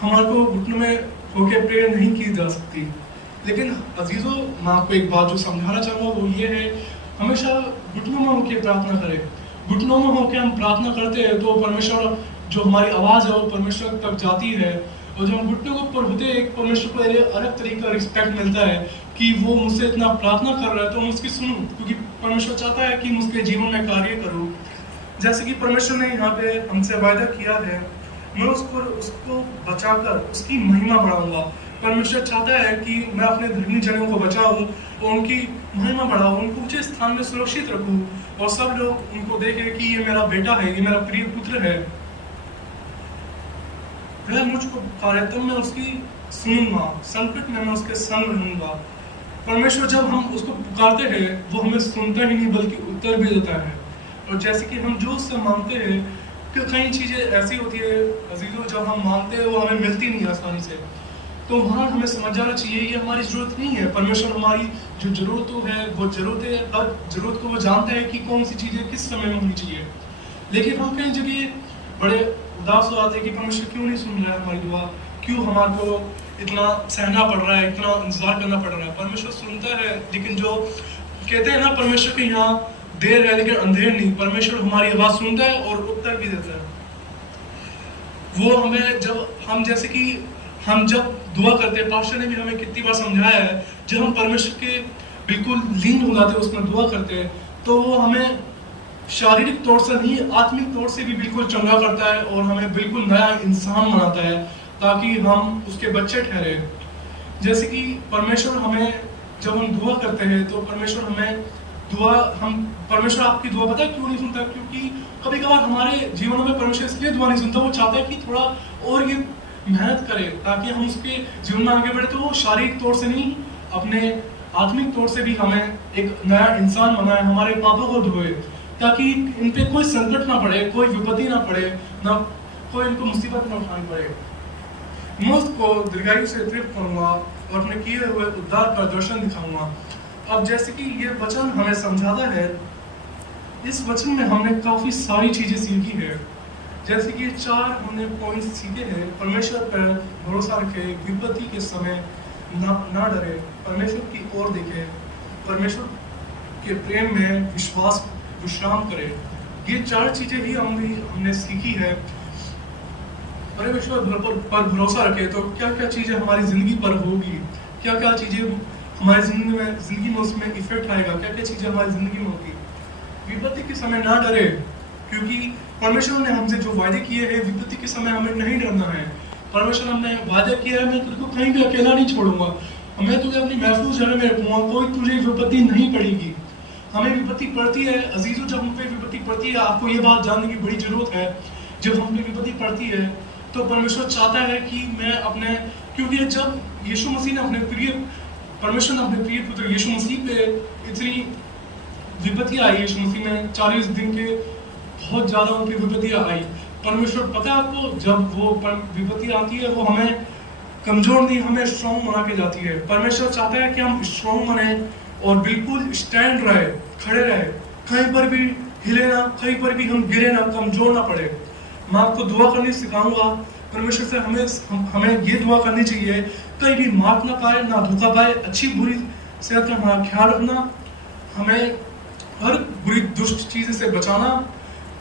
हमारे को घुटनों में होके प्रेयर नहीं की जा सकती। लेकिन अजीजों, मैं आपको एक बात जो समझाना चाहूँगा वो ये है, हमेशा घुटनों में होकर प्रार्थना करें। घुटनों में होकर हम प्रार्थना करते हैं तो परमेश्वर, जो हमारी आवाज़ है वो परमेश्वर तक जाती है। और जब हम घुटनों के ऊपर होते हैं, परमेश्वर को एक अलग तरीके का रिस्पेक्ट मिलता है कि वो मुझसे इतना प्रार्थना कर रहा है तो मैं उसकी सुनूं, क्योंकि परमेश्वर चाहता है कि मैं उसके जीवन में कार्य करूं। जैसे कि परमेश्वर ने यहाँ पे हमसे वायदा किया है, मैं उसको बचाकर उसकी महिमा बढ़ाऊंगा। परमेश्वर चाहता है कि मैं अपने धर्मी जनों को बचाऊं और उनकी महिमा बढ़ाऊं, उनको ऊंचे स्थान में सुरक्षित रखूं, और सब लोग उनको देखें कि ये मेरा बेटा है, ये मेरा प्रिय पुत्र है। वह मुझको पुकारे तब मैं उसकी सुनूंगा, संकट में मैं उसके संग रहूंगा। परमेश्वर जब हम उसको पुकारते हैं, वो हमें सुनता ही नहीं बल्कि उत्तर भी देता है। और जैसे कि हम जो उससे मांगते हैं, कि कई चीज़ें ऐसी होती है अजीजों, जब हम मांगते हैं वो हमें मिलती नहीं आसानी से, तो वहाँ हमें समझ जाना चाहिए ये हमारी ज़रूरत नहीं है। परमेश्वर हमारी जो ज़रूरत है वो ज़रूरत है, हर ज़रूरत को वो जानता है कि कौन सी चीज़ें किस समय में होनी चाहिए। लेकिन हम कई जगह बड़े उदास हो जाते हैं कि परमेश्वर क्यों नहीं सुन रहा है हमारी दुआ, क्यों हमारे को इतना सहना पड़ रहा है, इतना इंतजार करना पड़ रहा है। परमेश्वर सुनता है, लेकिन जो कहते हैं ना, परमेश्वर के यहाँ देर है लेकिन अंधेर नहीं। परमेश्वर हमारी आवाज़ सुनता है और उत्तर भी देता है। वो हमें जैसे कि हम जब दुआ करते हैं, पास्टर ने भी हमें कितनी बार समझाया है, जब हम परमेश्वर के बिल्कुल लीन हो जाते हैं, उसमें दुआ करते हैं, तो वो हमें शारीरिक तौर से नहीं, आत्मिक तौर से भी बिल्कुल चंगा करता है और हमें बिल्कुल नया इंसान बनाता है, ताकि हम उसके बच्चे ठहरे। जैसे कि परमेश्वर हमें, जब हम दुआ करते हैं तो परमेश्वर आपकी दुआ पता है क्यों नहीं सुनता? क्योंकि कभी कभार हमारे जीवनों में परमेश्वर इसलिए दुआ नहीं सुनता, वो चाहता है कि थोड़ा और ये मेहनत करे ताकि हम उसके जीवन में आगे बढ़े, तो वो शारीरिक तौर से नहीं, अपने आत्मिक तौर से भी हमें एक नया इंसान बनाए, हमारे पापों को धोए, ताकि इन पे कोई संकट ना पड़े, कोई विपत्ति ना पड़े, ना कोई इनको मुसीबत ना उठानी पड़े। मैं उसको दीर्घायु से तृप्त करूंगा और अपने किए हुए उद्धार का दर्शन दिखाऊंगा। अब जैसे कि ये वचन हमें समझाता है, इस वचन में हमने काफी सारी चीजें सीखी है। जैसे कि 4 हमने पॉइंट सीखे हैं। परमेश्वर पर भरोसा रखे, विपत्ति के समय ना डरे, परमेश्वर की ओर देखे, परमेश्वर के प्रेम में विश्राम करे। ये 4 चीजें ही हमने सीखी है। परमेश्वर पर भरोसा रखे तो क्या क्या चीजें हमारी जिंदगी पर होगी, क्या क्या चीजें हमारी जिंदगी में उसमें इफेक्ट आएगा, क्या क्या चीजें हमारी जिंदगी में होगी। विपत्ति के समय ना डरे, क्योंकि परमेश्वर ने हमसे जो वायदे किए हैं, विपत्ति के समय हमें नहीं डरना है। परमेश्वर हमने वादा किया है, मैं तुझको कहीं भी अकेला नहीं छोड़ूंगा, मैं तुझे अपनी महफूज जगह में रखूंगा, कोई तुझे विपत्ति नहीं पड़ेगी। हमें विपत्ति पड़ती है अजीजों, जब हम पे विपत्ति पड़ती है, आपको ये बात जानने की बड़ी जरूरत है, जब हम पे विपत्ति पड़ती है तो परमेश्वर चाहता है कि मैं अपने, क्योंकि जब यीशु मसीह ने परमेश्वर ने अपने प्रिय पुत्र यीशु मसीह पे इतनी विपत्ति आई, यीशु मसीह में 40 दिन के बहुत ज्यादा उनकी विपत्ति आई। परमेश्वर पता है आपको, जब वो विपत्ति आती है वो हमें कमजोर नहीं, हमें स्ट्रॉन्ग बना के जाती है। परमेश्वर चाहता है कि हम स्ट्रॉन्ग बने और बिल्कुल स्टैंड रहे, खड़े रहे, कहीं पर भी हिले ना, कहीं पर भी हम गिरे ना, कमजोर ना पड़े। मैं आपको दुआ करनी सिखाऊंगा परमेश्वर से, हमें ये दुआ करनी चाहिए, कहीं भी मात ना पाए, ना धोखा पाए, अच्छी बुरी सेहत का हमारा ख्याल रखना, हमें हर बुरी दुष्ट चीज से बचाना,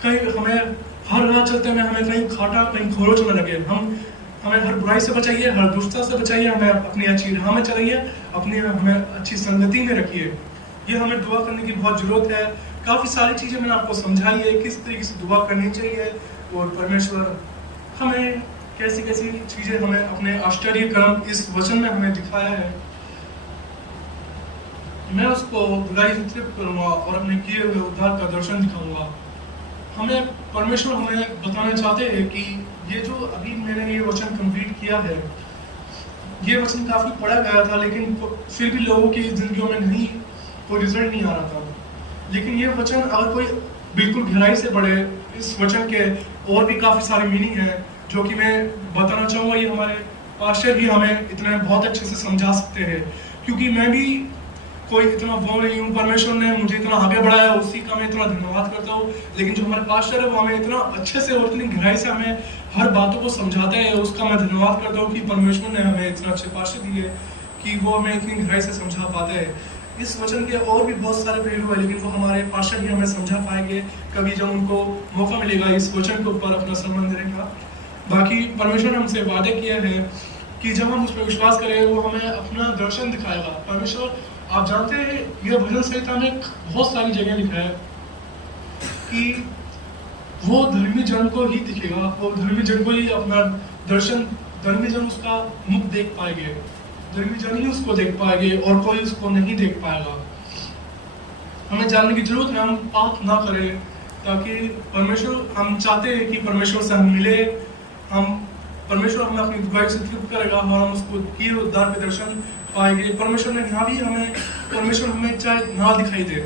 कहीं हमें हर राह चलते में हमें कहीं खाटा कहीं खरोच न लगे। हमें हर बुराई से बचाइए, हर दुष्टता से बचाइए, हमें अपनी अच्छी राह में चलाइए, हमें अच्छी संगति में रखिए। ये हमें दुआ करने की बहुत जरूरत है। काफी सारी चीजें मैंने आपको समझाई है किस तरीके से दुआ करनी चाहिए, और परमेश्वर हमें कैसी कैसी चीजें हमें अपने आश्चर्य कर्म इस वचन में हमें दिखाया है। मैं उसको बुराई से तृप्त करूंगा और अपने किए हुए उद्धार का दर्शन दिखाऊंगा। हमें परमेश्वर हमें बताना चाहते हैं कि ये जो अभी मैंने ये वचन कंप्लीट किया है, ये वचन काफी पढ़ा गया था, लेकिन फिर भी लोगों की जिंदगियों में नहीं कोई रिजल्ट नहीं आ रहा था। लेकिन ये वचन अगर कोई बिल्कुल गहराई से पढ़े, इस वचन के और भी काफी सारे मीनिंग है जो कि मैं बताना चाहूंगा। ये हमारे पास्टर ही हमें इतने बहुत अच्छे से समझा सकते हैं, क्योंकि मैं भी कोई इतना वो नहीं हूँ। परमेश्वर ने मुझे इतना आगे बढ़ाया, उसी का मैं इतना धन्यवाद करता हूँ। लेकिन जो हमारे पास्टर है वो हमें इतना अच्छे से और इतनी गहराई से हमें हर बातों को समझाते हैं, उसका मैं धन्यवाद करता हूँ कि परमेश्वर ने हमें इतना अच्छे पास्टर दिए कि वो हमें इतनी गहराई से समझा पाते हैं। इस वचन के और भी बहुत सारे पहलू है, लेकिन वो हमारे पास्टर ही हमें समझा पाएंगे कभी जब उनको मौका मिलेगा इस वचन के ऊपर अपना संबंध देने का। बाकी परमेश्वर हमसे वादे किया है कि जब हम उस पर विश्वास करें वो हमें अपना दर्शन दिखाएगा। परमेश्वर, आप जानते हैं, यह भजन संहिता में बहुत सारी जगह लिखा है कि वो धर्मी जन को ही दिखेगा, वो धर्मी जन को ही अपना दर्शन, धर्मी जन उसका मुख देख पाएंगे, धर्मी जन ही उसको देख पाएंगे और कोई उसको नहीं देख पाएगा। हमें जानने की जरूरत है, हम पाप ना करें, ताकि परमेश्वर, हम चाहते हैं कि परमेश्वर से हम मिले, परमेश्वर हमें अपनी दुआई से तृप्त करेगा, हम उसको किए उद्धार के दर्शन पाएंगे। परमेश्वर ने यहाँ भी परमेश्वर हमें चाहे ना दिखाई दे,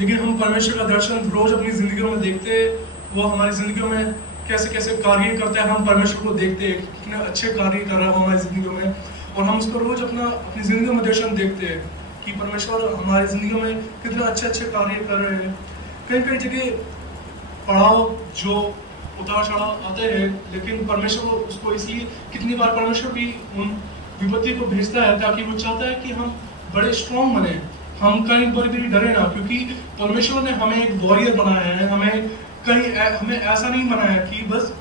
लेकिन हम परमेश्वर का दर्शन रोज अपनी जिंदगियों में देखते हैं। वो हमारी जिंदगियों में कैसे कैसे कार्य करता है, हम परमेश्वर को देखते हैं, कितने अच्छे कार्य कर रहा है वो हमारी जिंदगियों में, और हम उसको रोज अपनी जिंदगियों में दर्शन देखते हैं कि परमेश्वर हमारी जिंदगियों में कितने अच्छे अच्छे कार्य कर रहे हैं। कई कई जगह पड़ाव जो उतार चढ़ाव आते हैं, लेकिन परमेश्वर उसको इसलिए कितनी बार परमेश्वर भी उन विपत्ति को भेजता है ताकि वो चाहता है कि हम बड़े स्ट्रॉन्ग बने, हम कहीं पर भी डरे ना, क्योंकि परमेश्वर ने हमें एक वॉरियर बनाया है। हमें ऐसा नहीं बनाया है कि बस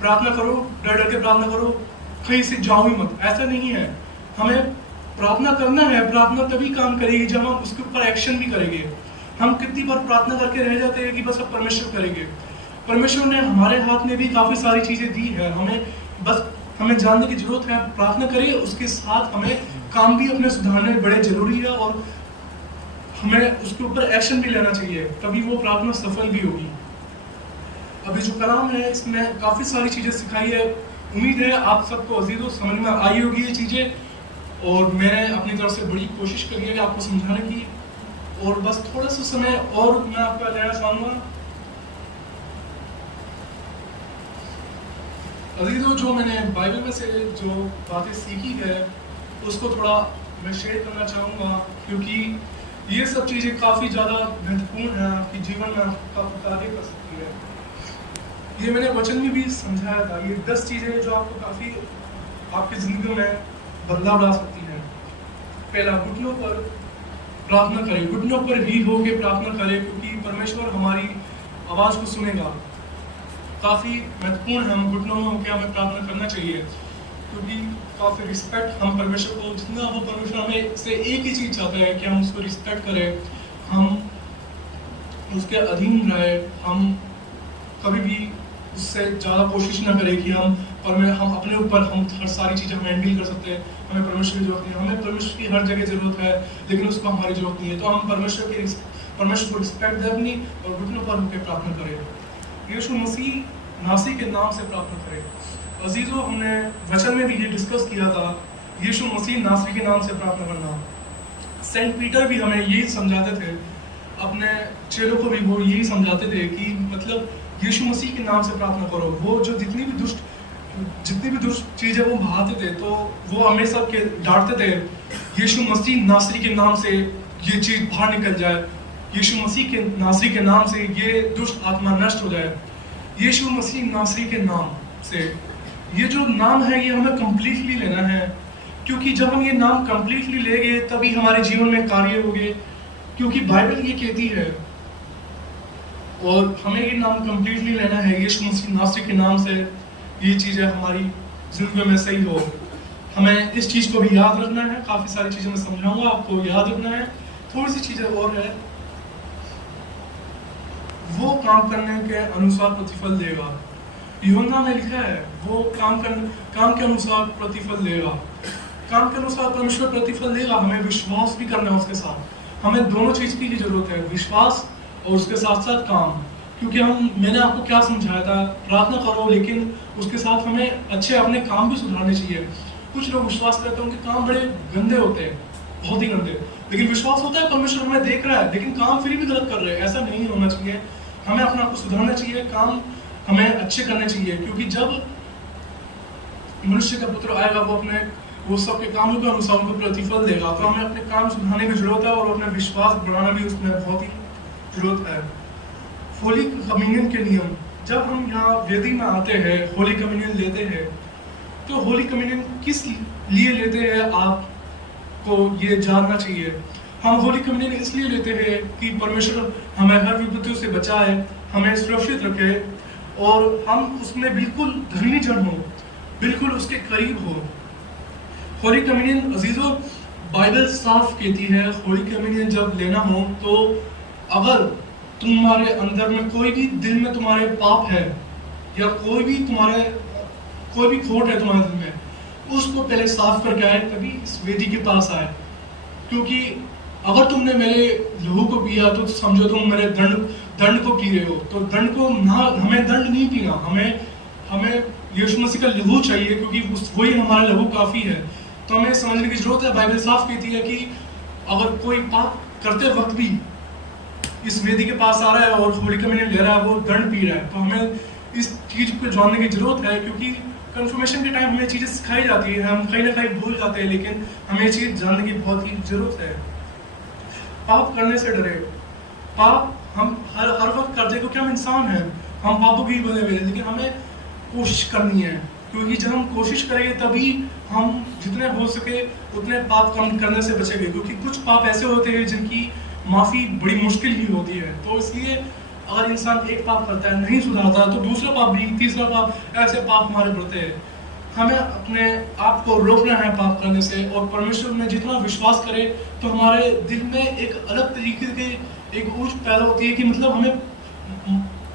प्रार्थना करो, डर डर के प्रार्थना करो, कहीं से जाओ ही मत, ऐसा नहीं है। हमें प्रार्थना करना है, प्रार्थना तभी काम करेगी जब हम उसके ऊपर एक्शन भी करेंगे। हम कितनी बार प्रार्थना करके रह जाते हैं कि बस अब परमेश्वर करेंगे। परमेश्वर ने हमारे हाथ में भी काफी सारी चीजें दी है, हमें जानने की जरूरत है, प्रार्थना करिए, उसके साथ हमें काम भी अपने सुधारने बड़े जरूरी है, और हमें उसके ऊपर एक्शन भी लेना चाहिए, तभी वो प्रार्थना सफल भी होगी। अभी जो कलाम है इसमें काफी सारी चीजें सिखाई है, उम्मीद है आप सबको अजीजों समझ में आई होगी ये चीज़ें, और मैंने अपनी तरफ से बड़ी कोशिश करी है कि आपको समझाने की, और बस थोड़ा सा समय और मैं आपका लेना चाहूँगा। अजीजों, जो मैंने बाइबल में से जो बातें सीखी है उसको थोड़ा मैं शेयर करना चाहूँगा, क्योंकि ये सब चीज़ें काफ़ी ज़्यादा महत्वपूर्ण हैं, आपके जीवन में आपका कार्य कर सकती है। ये मैंने वचन में भी समझाया था, ये 10 चीज़ें जो आपको काफ़ी आपकी ज़िंदगी में बदलाव ला सकती हैं। पहला, घुटनों पर प्रार्थना करें, घुटनों पर ही हो के प्रार्थना करें, क्योंकि परमेश्वर हमारी आवाज़ को सुनेगा। काफ़ी महत्वपूर्ण है, हम घुटनों में होकर हमें प्रार्थना करना चाहिए, क्योंकि काफ़ी रिस्पेक्ट हम परमेश्वर को, जितना वो परमेश्वर हमें से एक ही चीज़ चाहता है कि हम उसको रिस्पेक्ट करें, हम उसके अधीन रहे, हम कभी भी उससे ज़्यादा कोशिश ना करें कि हम अपने ऊपर हम हर सारी चीज़ें हम हैंडल कर सकते हैं। हमें परमेश्वर की जरूरत नहीं है, हमें परमेश्वर की हर जगह ज़रूरत है, लेकिन उसको हमारी जरूरत नहीं है। तो हम परमेश्वर को रिस्पेक्ट दें अपनी, और घुटनों पर होकर प्रार्थना करें। यीशु मसीह नासी के नाम से प्रार्थना करें। अजीजों, हमने वचन में भी ये डिस्कस किया था, यीशु मसीह नासरी के नाम से प्रार्थना करना। सेंट पीटर भी हमें यही समझाते थे, अपने चेलों को भी वो यही समझाते थे कि मतलब यीशु मसीह के नाम से प्रार्थना करो। वो जो जितनी भी दुष्ट चीज़ें वो बहाते थे, तो वो हमेशा के डांटते थे, यीशु मसीह नासरी के नाम से ये चीज़ बाहर निकल जाए, यीशु मसीह के नासरी के नाम से ये दुष्ट आत्मा नष्ट हो जाए। यीशु मसीह नासरी के नाम से, ये जो नाम है ये हमें कंप्लीटली लेना है, क्योंकि जब हम ये नाम कंप्लीटली लेंगे तभी हमारे जीवन में कार्य होंगे, क्योंकि बाइबल ये कहती है, और हमें ये नाम कंप्लीटली लेना है, यीशु मसीह नासरी के नाम से ये चीज़ें हमारी जिंदगी में सही हो। हमें इस चीज़ को भी याद रखना है, काफ़ी सारी चीज़ें मैं समझाऊंगा, आपको याद रखना है। थोड़ी सी चीज़ें और है, वो काम करने के अनुसार प्रतिफल देगा। यूहन्ना में लिखा है, वो काम के अनुसार प्रतिफल देगा। काम के अनुसार परमेश्वर प्रतिफल देगा, हमें विश्वास भी करना है उसके साथ। हमें दोनों चीज़ की जरूरत है, विश्वास और उसके साथ साथ काम। क्योंकि मैंने आपको क्या समझाया था, प्रार्थना करो, लेकिन उसके साथ हमें अच्छे अपने काम भी सुधारने चाहिए। कुछ लोग विश्वास करते हैं, उनके काम बड़े गंदे होते हैं, बहुत ही गंदे, लेकिन विश्वास होता है परमेश्वर हमें देख रहा है, लेकिन काम फिर भी गलत कर रहे हैं। ऐसा नहीं होना चाहिए, हमें अपना आपको सुधारना चाहिए, काम हमें अच्छे करने चाहिए, क्योंकि जब मनुष्य का पुत्र आएगा वो सबके कामों के अनुसार उनको प्रतिफल देगा। तो हमें अपने काम सुधारने की जरूरत है, और अपना विश्वास बढ़ाना भी उसमें बहुत ही जरूरत है। होली कम्युनियन के नियम, जब हम यहाँ वेदी में आते हैं, होली कम्युनियन लेते हैं, तो होली कम्युनियन किस लिए लेते हैं आपको ये जानना चाहिए। हम होली कम्युनियन इसलिए लेते हैं कि परमेश्वर हमें हर विपत्तियों से बचाए, हमें सुरक्षित रखे, और हम उसमें बिल्कुल धर्मी जन हो, बिल्कुल उसके करीब हो। होली कम्युनियन अजीजों, बाइबल साफ कहती है, होली कम्युनियन जब लेना हो तो अगर तुम्हारे अंदर में कोई भी दिल में तुम्हारे पाप है, या कोई भी खोट है तुम्हारे दिल में, उसको पहले साफ करके आए, तभी इस वेदी के पास आए। क्योंकि अगर तुमने मेरे लहू को पिया तो समझो तुम मेरे दंड को पी रहे हो। तो दंड को ना, हमें दंड नहीं पीना, हमें यीशु मसीह का लहू चाहिए, क्योंकि वही हमारा लहू काफी है। तो हमें समझने की जरूरत है, बाइबल साफ कहती है कि अगर कोई पाप करते वक्त भी इस वेदी के पास आ रहा है और होली कम्युनियन ले रहा है, वो दंड पी रहा है, तो हमें इस चीज को जानने की जरूरत है। क्योंकि कन्फर्मेशन के टाइम हमें चीजें सिखाई जाती है, हम कहीं ना कहीं भूल जाते हैं, लेकिन हमें ये चीज जानने की बहुत ही जरूरत है। पाप करने से डरे, पाप हम हर वक्त करते हैं, क्योंकि हम इंसान हैं, हम पापों की बने हुए हैं, लेकिन हमें कोशिश करनी है, क्योंकि जब हम कोशिश करेंगे तभी हम जितने हो सके उतने पाप कम करने से बचेंगे। क्योंकि कुछ पाप ऐसे होते हैं जिनकी माफी बड़ी मुश्किल ही होती है। तो इसलिए अगर इंसान एक पाप करता है, नहीं सुधारता, तो दूसरा पाप भी, तीसरा पाप, ऐसे पाप हमारे बढ़ते हैं। हमें अपने आप को रोकना है पाप करने से, और परमेश्वर में जितना विश्वास करे तो हमारे दिल में एक अलग तरीके की एक ऊर्जा पैदा होती है कि मतलब हमें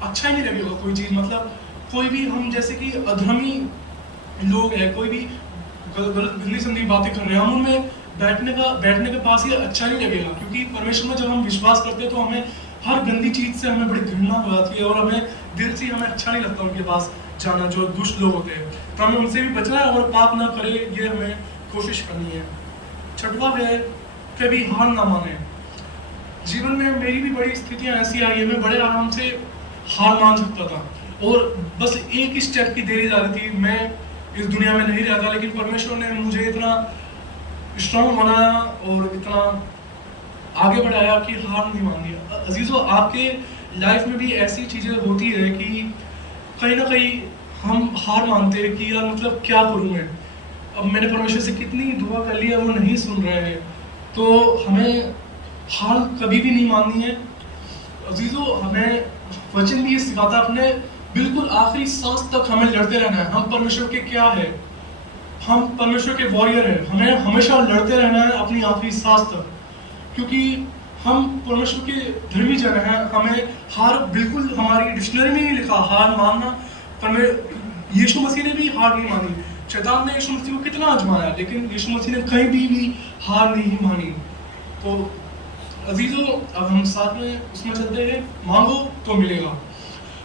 अच्छा ही नहीं लगेगा कोई चीज़। मतलब कोई भी, हम जैसे कि अधर्मी लोग हैं, कोई भी गलत गंदी संदी बातें कर रहे हैं, हम उनमें बैठने के पास ही अच्छा नहीं लगेगा। क्योंकि परमेश्वर में जब हम विश्वास करते हैं तो हमें हर गंदी चीज़ से हमें बड़ी घृणा हो जाती है, और हमें दिल से हमें अच्छा नहीं लगता उनके पास जाना जो दुष्ट लोग होते हैं, तो हमें उनसे भी बचना है और पाप ना करे, ये हमें कोशिश करनी है। छठवां है कभी हार ना माने। जीवन में मेरी भी बड़ी स्थितियां ऐसी आई है, मैं बड़े आराम से हार मान सकता था और बस एक ही स्टेप की देरी जा रही थी, मैं इस दुनिया में नहीं रहता, लेकिन परमेश्वर ने मुझे इतना स्ट्रॉन्ग बनाया और इतना आगे बढ़ाया कि हार नहीं मानी। अजीजों, आपके लाइफ में भी ऐसी चीजें होती है कि कहीं ना कहीं हम हार मानते हैं कि यार मतलब क्या करूं मैं, अब मैंने परमेश्वर से कितनी दुआ कर ली है, वो नहीं सुन रहे हैं। तो हमें हार कभी भी नहीं माननी है। अजीजों, हमें वचन भी ये सिखाता है, अपने बिल्कुल आखिरी सांस तक हमें लड़ते रहना है। हम परमेश्वर के क्या है, हम परमेश्वर के वॉरियर हैं, हमें हमेशा लड़ते रहना है अपनी आखिरी सांस तक, क्योंकि हम परमेश्वर के धर्मी जन हैं। हमें हार बिल्कुल हमारी डिक्शनरी में ही लिखा हार मानना, पर यीशु मसीह ने भी हार नहीं मानी। शैतान ने यीशु मसीह को कितना आजमाया, लेकिन यीशु मसीह ने कहीं भी हार नहीं मानी। तो अजीजों, अब हम साथ में उसमें चलते हैं, मांगो तो मिलेगा।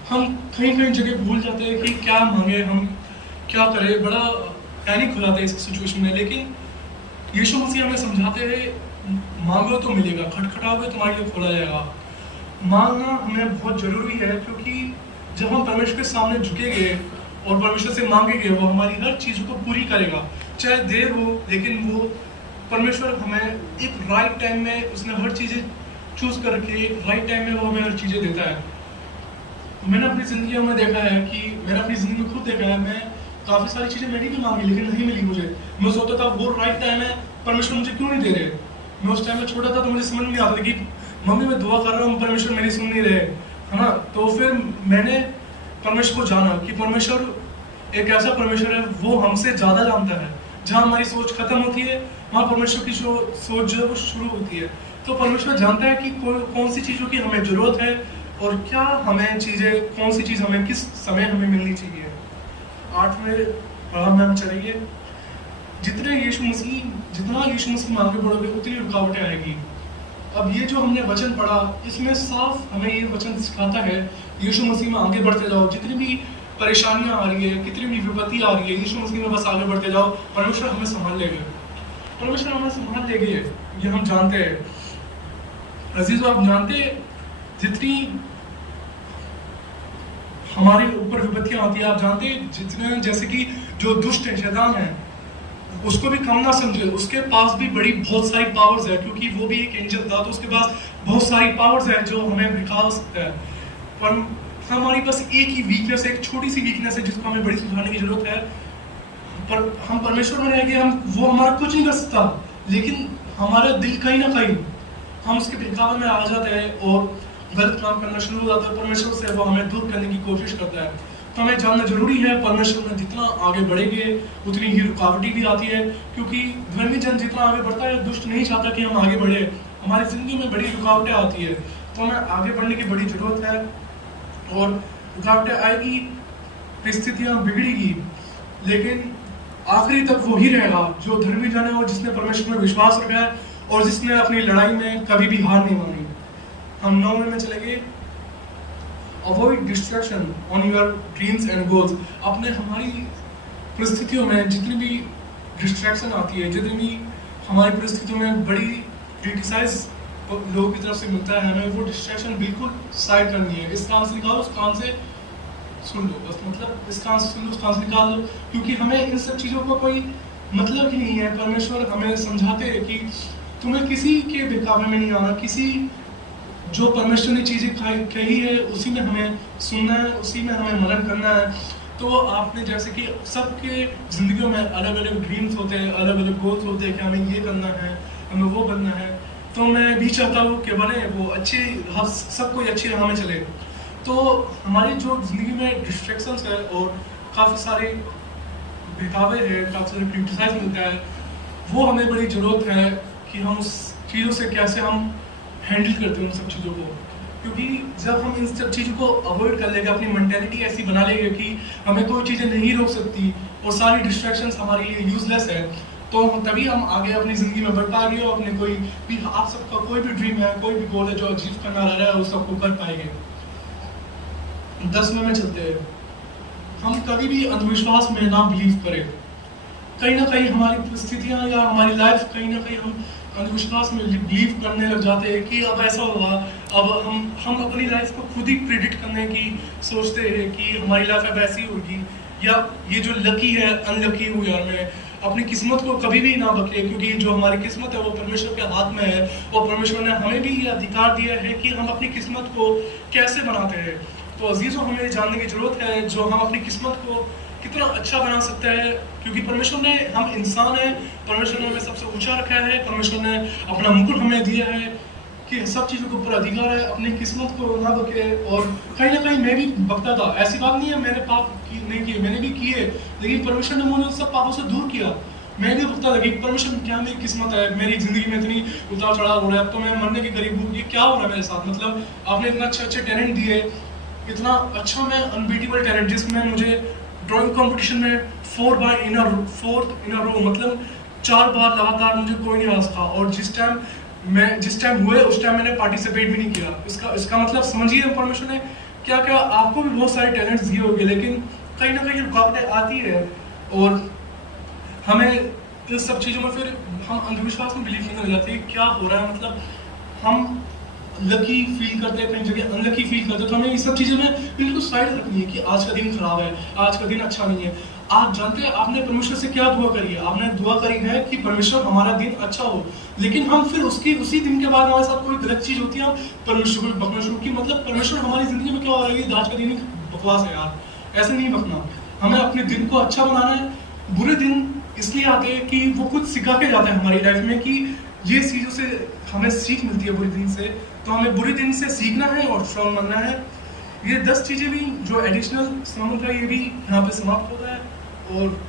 हम कहीं कहीं जगह भूल जाते हैं कि क्या मांगे, हम क्या करें, बड़ा पैनिक हो जाते हैं इस सिचुएशन में। लेकिन यीशु मसीह हमें समझाते हैं मांगो तो मिलेगा, खटखटाओगे तुम्हारे लिए खोला जाएगा। मांगना हमें बहुत जरूरी है, क्योंकि जब हम परमेश्वर के सामने झुकेंगे और परमेश्वर से मांगेंगे, वो हमारी हर चीज को पूरी करेगा, चाहे देर हो, लेकिन वो परमेश्वर हमें एक राइट टाइम में, उसने हर चीजें चूज करके राइट टाइम में वो हमें हर चीजें देता है। मैंने अपनी जिंदगी में देखा है कि मैंने अपनी जिंदगी में खुद देखा है, मैं काफी सारी चीजें मैंने भी मांगी लेकिन नहीं मिली मुझे। मैं सोचता था वो राइट टाइम है, परमेश्वर मुझे क्यों नहीं दे रहे। मैं उस टाइम में छोटा था तो मुझे समझ नहीं आता कि मम्मी मैं दुआ कर रहा हूँ, परमेश्वर मेरी सुन नहीं रहे, है ना। तो फिर मैंने परमेश्वर को जाना कि परमेश्वर एक ऐसा परमेश्वर है, वो हमसे ज्यादा जानता है। जहाँ हमारी सोच खत्म होती है, वहाँ परमेश्वर की सोच जो है वो शुरू होती है। तो परमेश्वर जानता है कि कौन सी चीजों की हमें जरूरत है और क्या हमें चीजें, कौन सी चीज हमें किस समय हमें मिलनी चाहिए। 8वें पड़ाव में हम चलेंगे, जितना यीशु मसीह में आगे बढ़ोगे उतनी रुकावटें आएगी। अब ये जो हमने वचन पढ़ा, इसमें साफ हमें ये वचन सिखाता है यीशु मसीह में आगे बढ़ते जाओ। जितनी भी परेशानियां आ रही है, कितनी भी विपत्ति आ रही है, यीशु मसीह में बस आगे बढ़ते जाओ, परमेश्वर हमें संभाल लेंगे, परमेश्वर हमें संभाल लेंगे, ये हम जानते हैं। अजीजों, आप जानते हैं जितनी हमारे ऊपर विपत्तियां आती है, आप जानते हैं जितने, जैसे कि जो दुष्ट है, शैतान है, उसको भी कम ना समझे, उसके पास भी बहुत सारी पावर्स है, क्योंकि वो भी एक एंजल था, तो उसके पास बहुत सारी पावर्स है जो हमें दिखा सकता है। पर हमारी बस एक ही वीकनेस है, एक छोटी सी वीकनेस है जिसको हमें बड़ी सुधारने की जरूरत है। पर हम परमेश्वर में रह गए, वो हमारा कुछ नहीं कर सकता, लेकिन हमारा दिल कहीं ना कहीं हम उसके बहकावे में आ जाते हैं और गलत काम करना शुरू हो जाता है। परमेश्वर से वो हमें दूर करने की कोशिश करता है। तो हमें जानना जरूरी है, परमेश्वर में जितना आगे बढ़ेंगे उतनी ही रुकावटें भी आती है, क्योंकि धर्मी जन जितना आगे बढ़ता है, दुष्ट नहीं चाहता कि हम आगे बढ़े। हमारी जिंदगी में बड़ी रुकावटें आती है, तो हमें आगे बढ़ने की बड़ी जरूरत है। और रुकावटें आएगी, परिस्थितियां बिगड़ेगी, लेकिन आखिरी तक वो ही रहेगा जो धर्मी जन है और जिसने परमेश्वर में विश्वास रखा है और जिसने अपनी लड़ाई में कभी भी हार नहीं मानी। हम 9वें में चलेंगे, avoid distraction on your dreams and goals. अपने हमारी परिस्थितियों में जितनी भी डिस्ट्रैक्शन आती है, जितनी भी हमारी परिस्थितियों में बड़ी क्रिटिसाइज लोगों की तरफ से मिलता है, हमें वो डिस्ट्रैक्शन बिल्कुल साइड करनी है। इस काम से निकालो, उस काम से सुन लो, बस मतलब इस काम से सुन लो, उस काम से निकाल लो, क्योंकि हमें इन सब चीज़ों का कोई मतलब ही नहीं है। परमेश्वर हमें समझाते हैं कि तुम्हें किसी के बहकावे में नहीं आना, किसी जो परमेश्वर ने चीज़ें कही है उसी में हमें सुनना है, उसी में हमें मनन करना है। तो आपने जैसे कि सबके जिंदगियों में अलग अलग ड्रीम्स होते हैं, अलग अलग गोल्स होते हैं कि हमें ये करना है, हमें वो बनना है। तो मैं भी चाहता हूँ कि बने वो अच्छी, सब कोई अच्छी राह में चले। तो हमारी जो जिंदगी में डिस्ट्रैक्शंस है और काफ़ी सारे बहकावे हैं, काफ़ी सारे क्रिटिसाइज मिलता है, वो हमें बड़ी ज़रूरत है कि हम उस चीज़ों से कैसे हम हैंडल करते हैं उन सब चीज़ों को। क्योंकि जब हम इन सब चीज़ों को अवॉइड कर लेंगे, अपनी मेंटेलिटी ऐसी बना लेंगे कि हमें कोई चीज़ें नहीं रोक सकती और सारी डिस्ट्रैक्शंस हमारे लिए यूजलेस है, तो तभी हम आगे अपनी ज़िंदगी में बढ़ पाएंगे और अपने कोई भी, आप सबका कोई भी ड्रीम है, कोई भी गोल है जो अचीव करना रह रहा है, उस सबको कर पाएंगे। 10वें में चलते हैं, हम कभी भी अंधविश्वास में ना बिलीव करें। कहीं ना कहीं हमारी परिस्थितियाँ या हमारी लाइफ कहीं ना कहीं हम अंधविश्वास में बिलीव करने लग जाते हैं कि अब ऐसा होगा, अब हम अपनी लाइफ को खुद ही प्रिडिक्ट करने की सोचते हैं कि हमारी लाइफ अब ऐसी होगी, या ये जो लकी है अनलकी हूँ यार मैं, अपनी किस्मत को कभी भी ना बकरे, क्योंकि जो हमारी किस्मत है वो परमेश्वर के हाथ में है। वो परमेश्वर ने हमें भी ये अधिकार दिया है कि हम अपनी किस्मत को कैसे बनाते हैं। तो अजीज़ों, हमें जानने की ज़रूरत है जो हम अपनी किस्मत को कितना अच्छा बना सकता है, क्योंकि परमेश्वर ने, हम इंसान हैं, परमेश्वर ने हमें सबसे ऊंचा रखा है, परमेश्वर ने अपना मुकुट हमें दिया है कि सब चीज़ों के ऊपर अधिकार है, अपनी किस्मत को ना बके। और कहीं ना कहीं मैं भी बकता था, ऐसी बात नहीं है मैंने पाप नहीं किए, मैंने भी किए, लेकिन परमेश्वर ने मुझे सब पापों से दूर किया। मैं भी बकता था कि परमेश्वर क्या मेरी किस्मत है, मेरी जिंदगी में इतनी उतार चढ़ाव हो रहा है, अब तो मैं मरने के करीब हूँ, ये क्या हो रहा है मेरे साथ। मतलब आपने इतना अच्छे टैलेंट दिए, इतना अच्छा मैं अनबीटेबल टैलेंट, जिसमें मुझे ड्राइंग कंपटीशन में 4th इन अ रो, मतलब 4 बार लगातार मुझे कोई नहीं हरा सका, और जिस टाइम हुए उस टाइम मैंने पार्टिसिपेट भी नहीं किया। इसका मतलब समझिए परमेश्वर ने क्या क्या, आपको भी बहुत सारे टैलेंट्स दिए होंगे, लेकिन कहीं ना कहीं रुकावटें आती है, और हमें इस सब चीज़ों में फिर हम अंधविश्वास में बिलीव करने लग जाते हैं। क्या हो रहा है, मतलब हम लकी फील करते हैं, कहीं जगह अनलकी फील करते हैं, तो हमें ये सब चीज़ें में बिल्कुल साइड रखनी है कि आज का दिन खराब है, आज का दिन अच्छा नहीं है। आप जानते हैं आपने परमेश्वर से क्या दुआ करी है? आपने दुआ करी है कि परमेश्वर हमारा दिन अच्छा हो, लेकिन हम फिर उसी दिन के बाद हमारे साथ कोई गलत चीज़ होती है, हम परमेश्वर को बकना शुरू की, मतलब परमेश्वर हमारी जिंदगी में क्या हो रहा है, आज का दिन बकवास है यार, ऐसे नहीं बकना। हमें अपने दिन को अच्छा बनाना है। बुरे दिन इसलिए आते हैं कि वो कुछ सिखा के जाते हैं हमारी लाइफ में, कि ये चीज़ों से हमें सीख मिलती है बुरे दिन से, तो हमें बुरे दिन से सीखना है और स्ट्रॉन्ग बनना है। ये 10 चीज़ें भी जो एडिशनल सामान था, ये भी यहाँ पे समाप्त होता है। और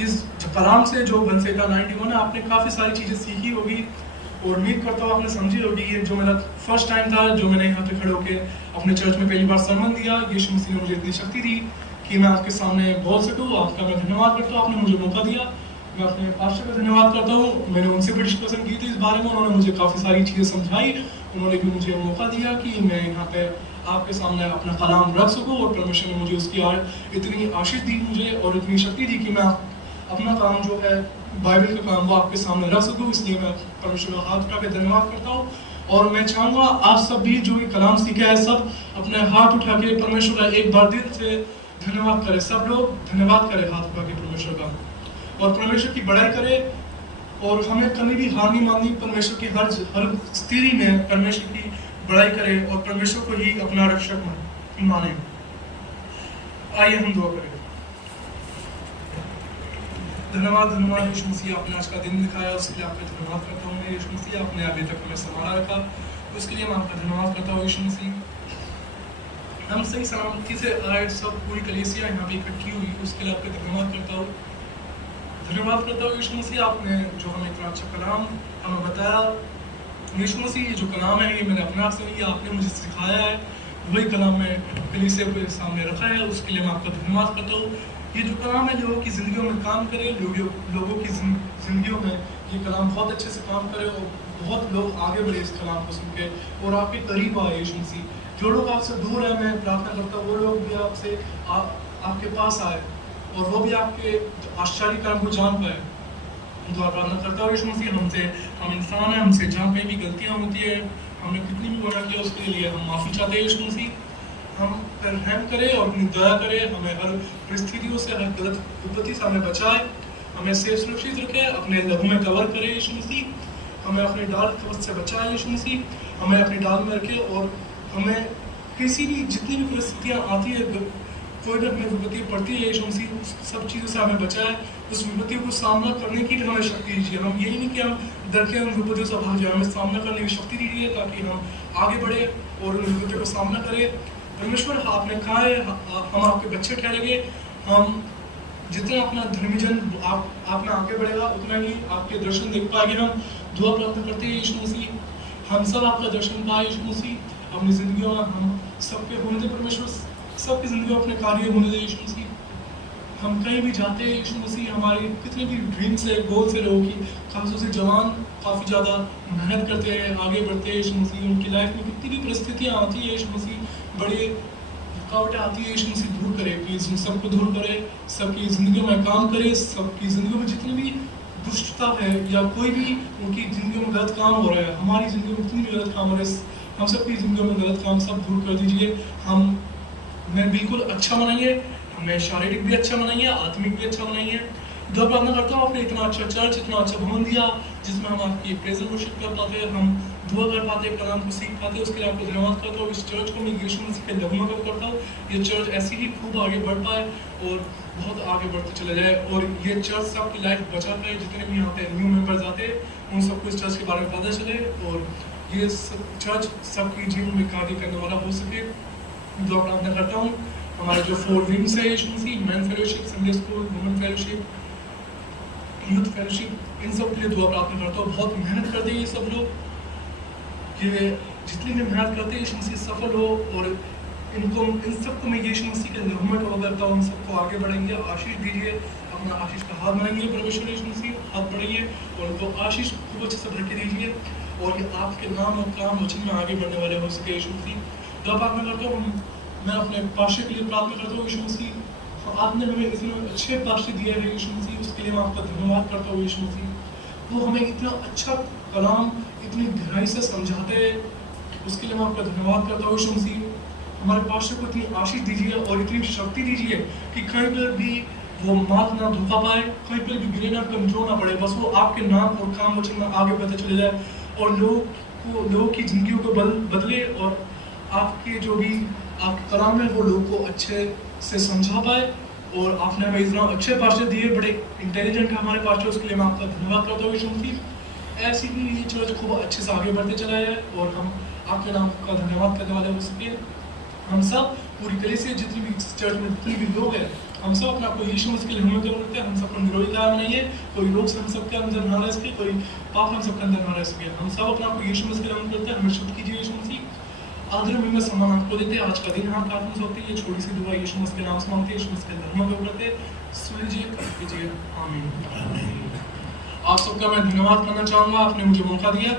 इस कलाम से जो बनसेका 91 है, आपने काफ़ी सारी चीज़ें सीखी होगी, और उम्मीद करता हूँ आपने समझी होगी। ये जो मेरा फर्स्ट टाइम था जो मैंने यहाँ पे खड़े होकर अपने चर्च में पहली बार सरमन दिया, यीशु मसीह ने मुझे इतनी शक्ति दी कि मैं आपके सामने बोल सकूँ। आपका मैं धन्यवाद करता हूँ, आपने मुझे मौका दिया। मैं अपने पास्टर का धन्यवाद करता हूँ, मैंने उनसे भी डिस्कशन की थी इस बारे में, उन्होंने मुझे काफ़ी सारी चीज़ें समझाई, उन्होंने भी मुझे मौका दिया कि मैं यहाँ पे आपके सामने अपना कलाम रख सकूँ, और परमेश्वर ने मुझे उसकी इतनी आशीष दी मुझे, और इतनी शक्ति दी कि मैं अपना काम जो है बाइबल का काम वो आपके सामने रख सकूँ। इसलिए मैं परमेश्वर का हाथ उठा के धन्यवाद करता हूँ, और मैं चाहूँगा आप सब भी जो भी कलाम सीखा है, सब अपने हाथ उठा के परमेश्वर का एक बार दिल से धन्यवाद करें। सब लोग धन्यवाद करें हाथ उठा के परमेश्वर का, और परमेश्वर की बड़ाई करें, और हमें कभी भी हार नहीं माननी। परमेश्वर की हर स्थिति में परमेश्वर की बड़ाई करें, और परमेश्वर को ही अपना रक्षक माने। आइए हम दुआ करें। धन्यवाद यीशु मसीह, आपने आज का दिन दिखाया, उसके लिए आपका धन्यवाद करता हूँ। यीशु मसीह, आपने अभी तक हमें संभाला रखा, उसके लिए मैं आपका धन्यवाद करता हूँ। यीशु मसीह, हम सही सलामती से आए, सब पूरी कलीसिया यहाँ पे इकट्ठी हुई, उसके लिए आपका धन्यवाद करता हूँ। यीशु मसीह, आपने जो हमें इतना अच्छा कलाम हमें बताया। यीशु मसीह, ये जो कलाम है ये मैंने अपने आप से नहीं, आपने मुझे सिखाया है, वही कलाम मैं कलीसिया के सामने रखा है, उसके लिए मैं आपका धन्यवाद करता हूँ। ये जो कलाम है लोगों की ज़िंदगियों में काम करे, लोगों की ज़िंदगियों में ये कलाम बहुत अच्छे से काम करे, और बहुत लोग आगे बढ़े इस कलाम को सुन के, और आपके करीब आए। यीशु मसीह, जो लोग आपसे दूर हैं, मैं प्रार्थना करता हूँ वो लोग भी आपसे आपके पास आए, और वो भी आपके आश्चर्य कर्म को जान पाए। दुआ प्रार्थना करता हूँ यीशु मसीह, हम इंसान हैं, हमसे जहाँ पे भी गलतियाँ होती है, हमने कितनी भी गुनाह किया, उसके लिए हम माफ़ी चाहते हैं। यीशु मसीह, हम पर रहम करें और अपनी दया करें, हमें हर परिस्थितियों से, हर गलत विपत्ति से हमें बचाए, हमें सेफ सुरक्षित रखे, अपने लहू में कवर करे। यीशु मसीह, हमें अपने डाल कवच से बचाए। यीशु मसीह, हमें अपनी डाल में रखे, और हमें किसी भी जितनी भी परिस्थितियाँ आती है, कोई भी हमें विपत्ति पड़ती है, यीशु मसीह सब चीज़ों से हमें बचाए, उस विपत्तियों को सामना करने की भी हमें शक्ति दीजिए। हम यही नहीं कि हम डर के उन विपत्तियों से भाग जाए, हमें सामना करने की शक्ति दीजिए, ताकि हम आगे बढ़े और उन विपत्तियों को सामना करें। परमेश्वर, आपने कहा है हम आपके बच्चे ठहरेंगे, हम जितना अपना धर्मीजन आप में आगे बढ़ेगा, उतना ही आपके दर्शन देख पाएंगे। हम दुआ प्रार्थना करते हैं यीशु मसीह, हम सब आपका दर्शन पाए। यीशु मसीह, अपनी ज़िंदगियों में हम सबके होने दे परमेश्वर, सबकी ज़िंदगी में अपने कार्य होने दे। यीशु मसीह, हम कहीं भी जाते हैं यीशु मसीह, हमारे कितने भी ड्रीम्स है, गोल्स है, लोगों की खासतौर से जवान काफ़ी ज़्यादा मेहनत करते हैं, आगे बढ़ते हैं। यीशु मसीह, उनकी लाइफ में कितनी भी परिस्थितियाँ आती है यीशु मसीह, बड़े रुकावटें आती है यीशु मसीह दूर करे, प्लीज उन सबको दूर करे, सबकी जिंदगियों में काम करे, सबकी जिंदगियों में जितनी भी दुष्टता है या कोई भी उनकी जिंदगियों में गलत काम हो रहा है, हमारी जिंदगी में जितनी भी गलत काम हो रहा है, हम सबकी जिंदगियों में गलत काम सब दूर कर दीजिए। हमें बिल्कुल अच्छा बनाइए, हमें शारीरिक भी अच्छा बनाइए, आत्मिक भी अच्छा बनाइए। दुआ प्रार्थना करता हूँ आपने इतना अच्छा चर्च, इतना अच्छा भवन दिया जिसमें हम आपकी प्रेज एंड वर्शिप कर पाते, हम दुआ कर पाते, कलाम को सीख पाते, उसके लिए आपको धन्यवाद करता हूँ। इस चर्च को मैं यीशु मसीह के लहू में करता हूँ, ये चर्च ऐसी ही खूब आगे बढ़ पाए और बहुत आगे बढ़ते चले जाए, और ये चर्च सबकी लाइफ बचा पाए। जितने भी यहाँ पे न्यू मेंबर्स आते हैं उन सबको इस चर्च के बारे में पता चले और ये चर्च सबकी जीवन में कार्य करने वाला हो सके। दुआ प्रार्थना करता हूँ हमारे जो 4 विंग्स है यीशु मसीह, man fellowship, Sunday school, women fellowship, youth fellowship, इन सब के लिए दुआ प्रार्थना करता हूँ। बहुत मेहनत करते हैं ये सब लोग, ये जितनी भी मेहनत करते हैं यीशु मसीह सफल हो, और इनको इन सबको मैं यीशु मसीह के नाम में तौबा करता हूँ। इन सबको आगे बढ़ेंगे, आशीष दीजिए, अपना आशीष का हाथ बनाएंगे परमेश्वर यीशु मसीह, हाथ बढ़ाइए और उनको आशीष खूब अच्छे से भर के दीजिए, और ये आपके नाम और काम वचन में आगे बढ़ने वाले हो सके यीशु मसीह। दुआ प्रार्थना करता हूँ, मैं अपने पाशे के लिए प्रार्थना करता हूँ यीशु मसीह, आपने हमें इतने अच्छे पाशे दिए हैं यीशु मसीह, उसके लिए मैं आपका धन्यवाद करता हूँ यीशु मसीह। वो हमें इतना अच्छा कलाम इतनी गहराई से समझाते हैं, उसके लिए मैं आपका धन्यवाद करता हूँ यीशु मसीह। हमारे पाशे को इतनी आशीष दीजिए और इतनी शक्ति दीजिए कि कहीं पर भी वो मात ना धोखा पाए, कहीं पर भी गिरे ना, कमजोर ना पड़े, बस वो आपके नाम और काम वचन में आगे बढ़ते चले जाए और लोगों की जिंदगियों को बदले, और आपके जो भी आपके कलाम है वो लोगों को अच्छे से समझा पाए। और आपने हमें इतना अच्छे पास्टर दिए, बड़े इंटेलिजेंट है हमारे पास्टर, उसके लिए मैं आपका धन्यवाद करता हूँ यीशु मसीह। ऐसी ही ये चर्च खूब अच्छे से आगे बढ़ते चला है और हम आपके नाम का धन्यवाद करने वाले हो सके। हम सब पूरी तरह से जितनी भी चर्च में जितने भी लोग हैं, हम सब अपने आपको यीशु मसीह के लिए हिम्मत करते हैं, हम सबको निरोगी काया बनाइए, कोई रोग से हम सबके अंदर ना रह सके, कोई पाप हम सबके अंदर ना रह सके। हम सब अपने आपको यीशु मसीह के लिए करते हैं, हमें शुद्ध कीजिए यीशु मसीह। आदर में सम्मान आपको देते हैं। आज का दिन हम प्रार्थना होती है, ये छोटी सी दुआ यीशु मसीह के नाम से मांगते हैं, यीशु मसीह के धर्म को करते हैं। सुन लीजिए, कर कीजिए, आमीन। आप सबका मैं धन्यवाद करना चाहूँगा, आपने मुझे मौका दिया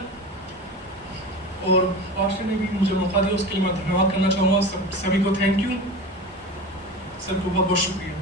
और पास्टर ने भी मुझे मौका दिया, उसके लिए मैं धन्यवाद करना चाहूँगा। सभी को थैंक यू, सबको बहुत बहुत शुक्रिया।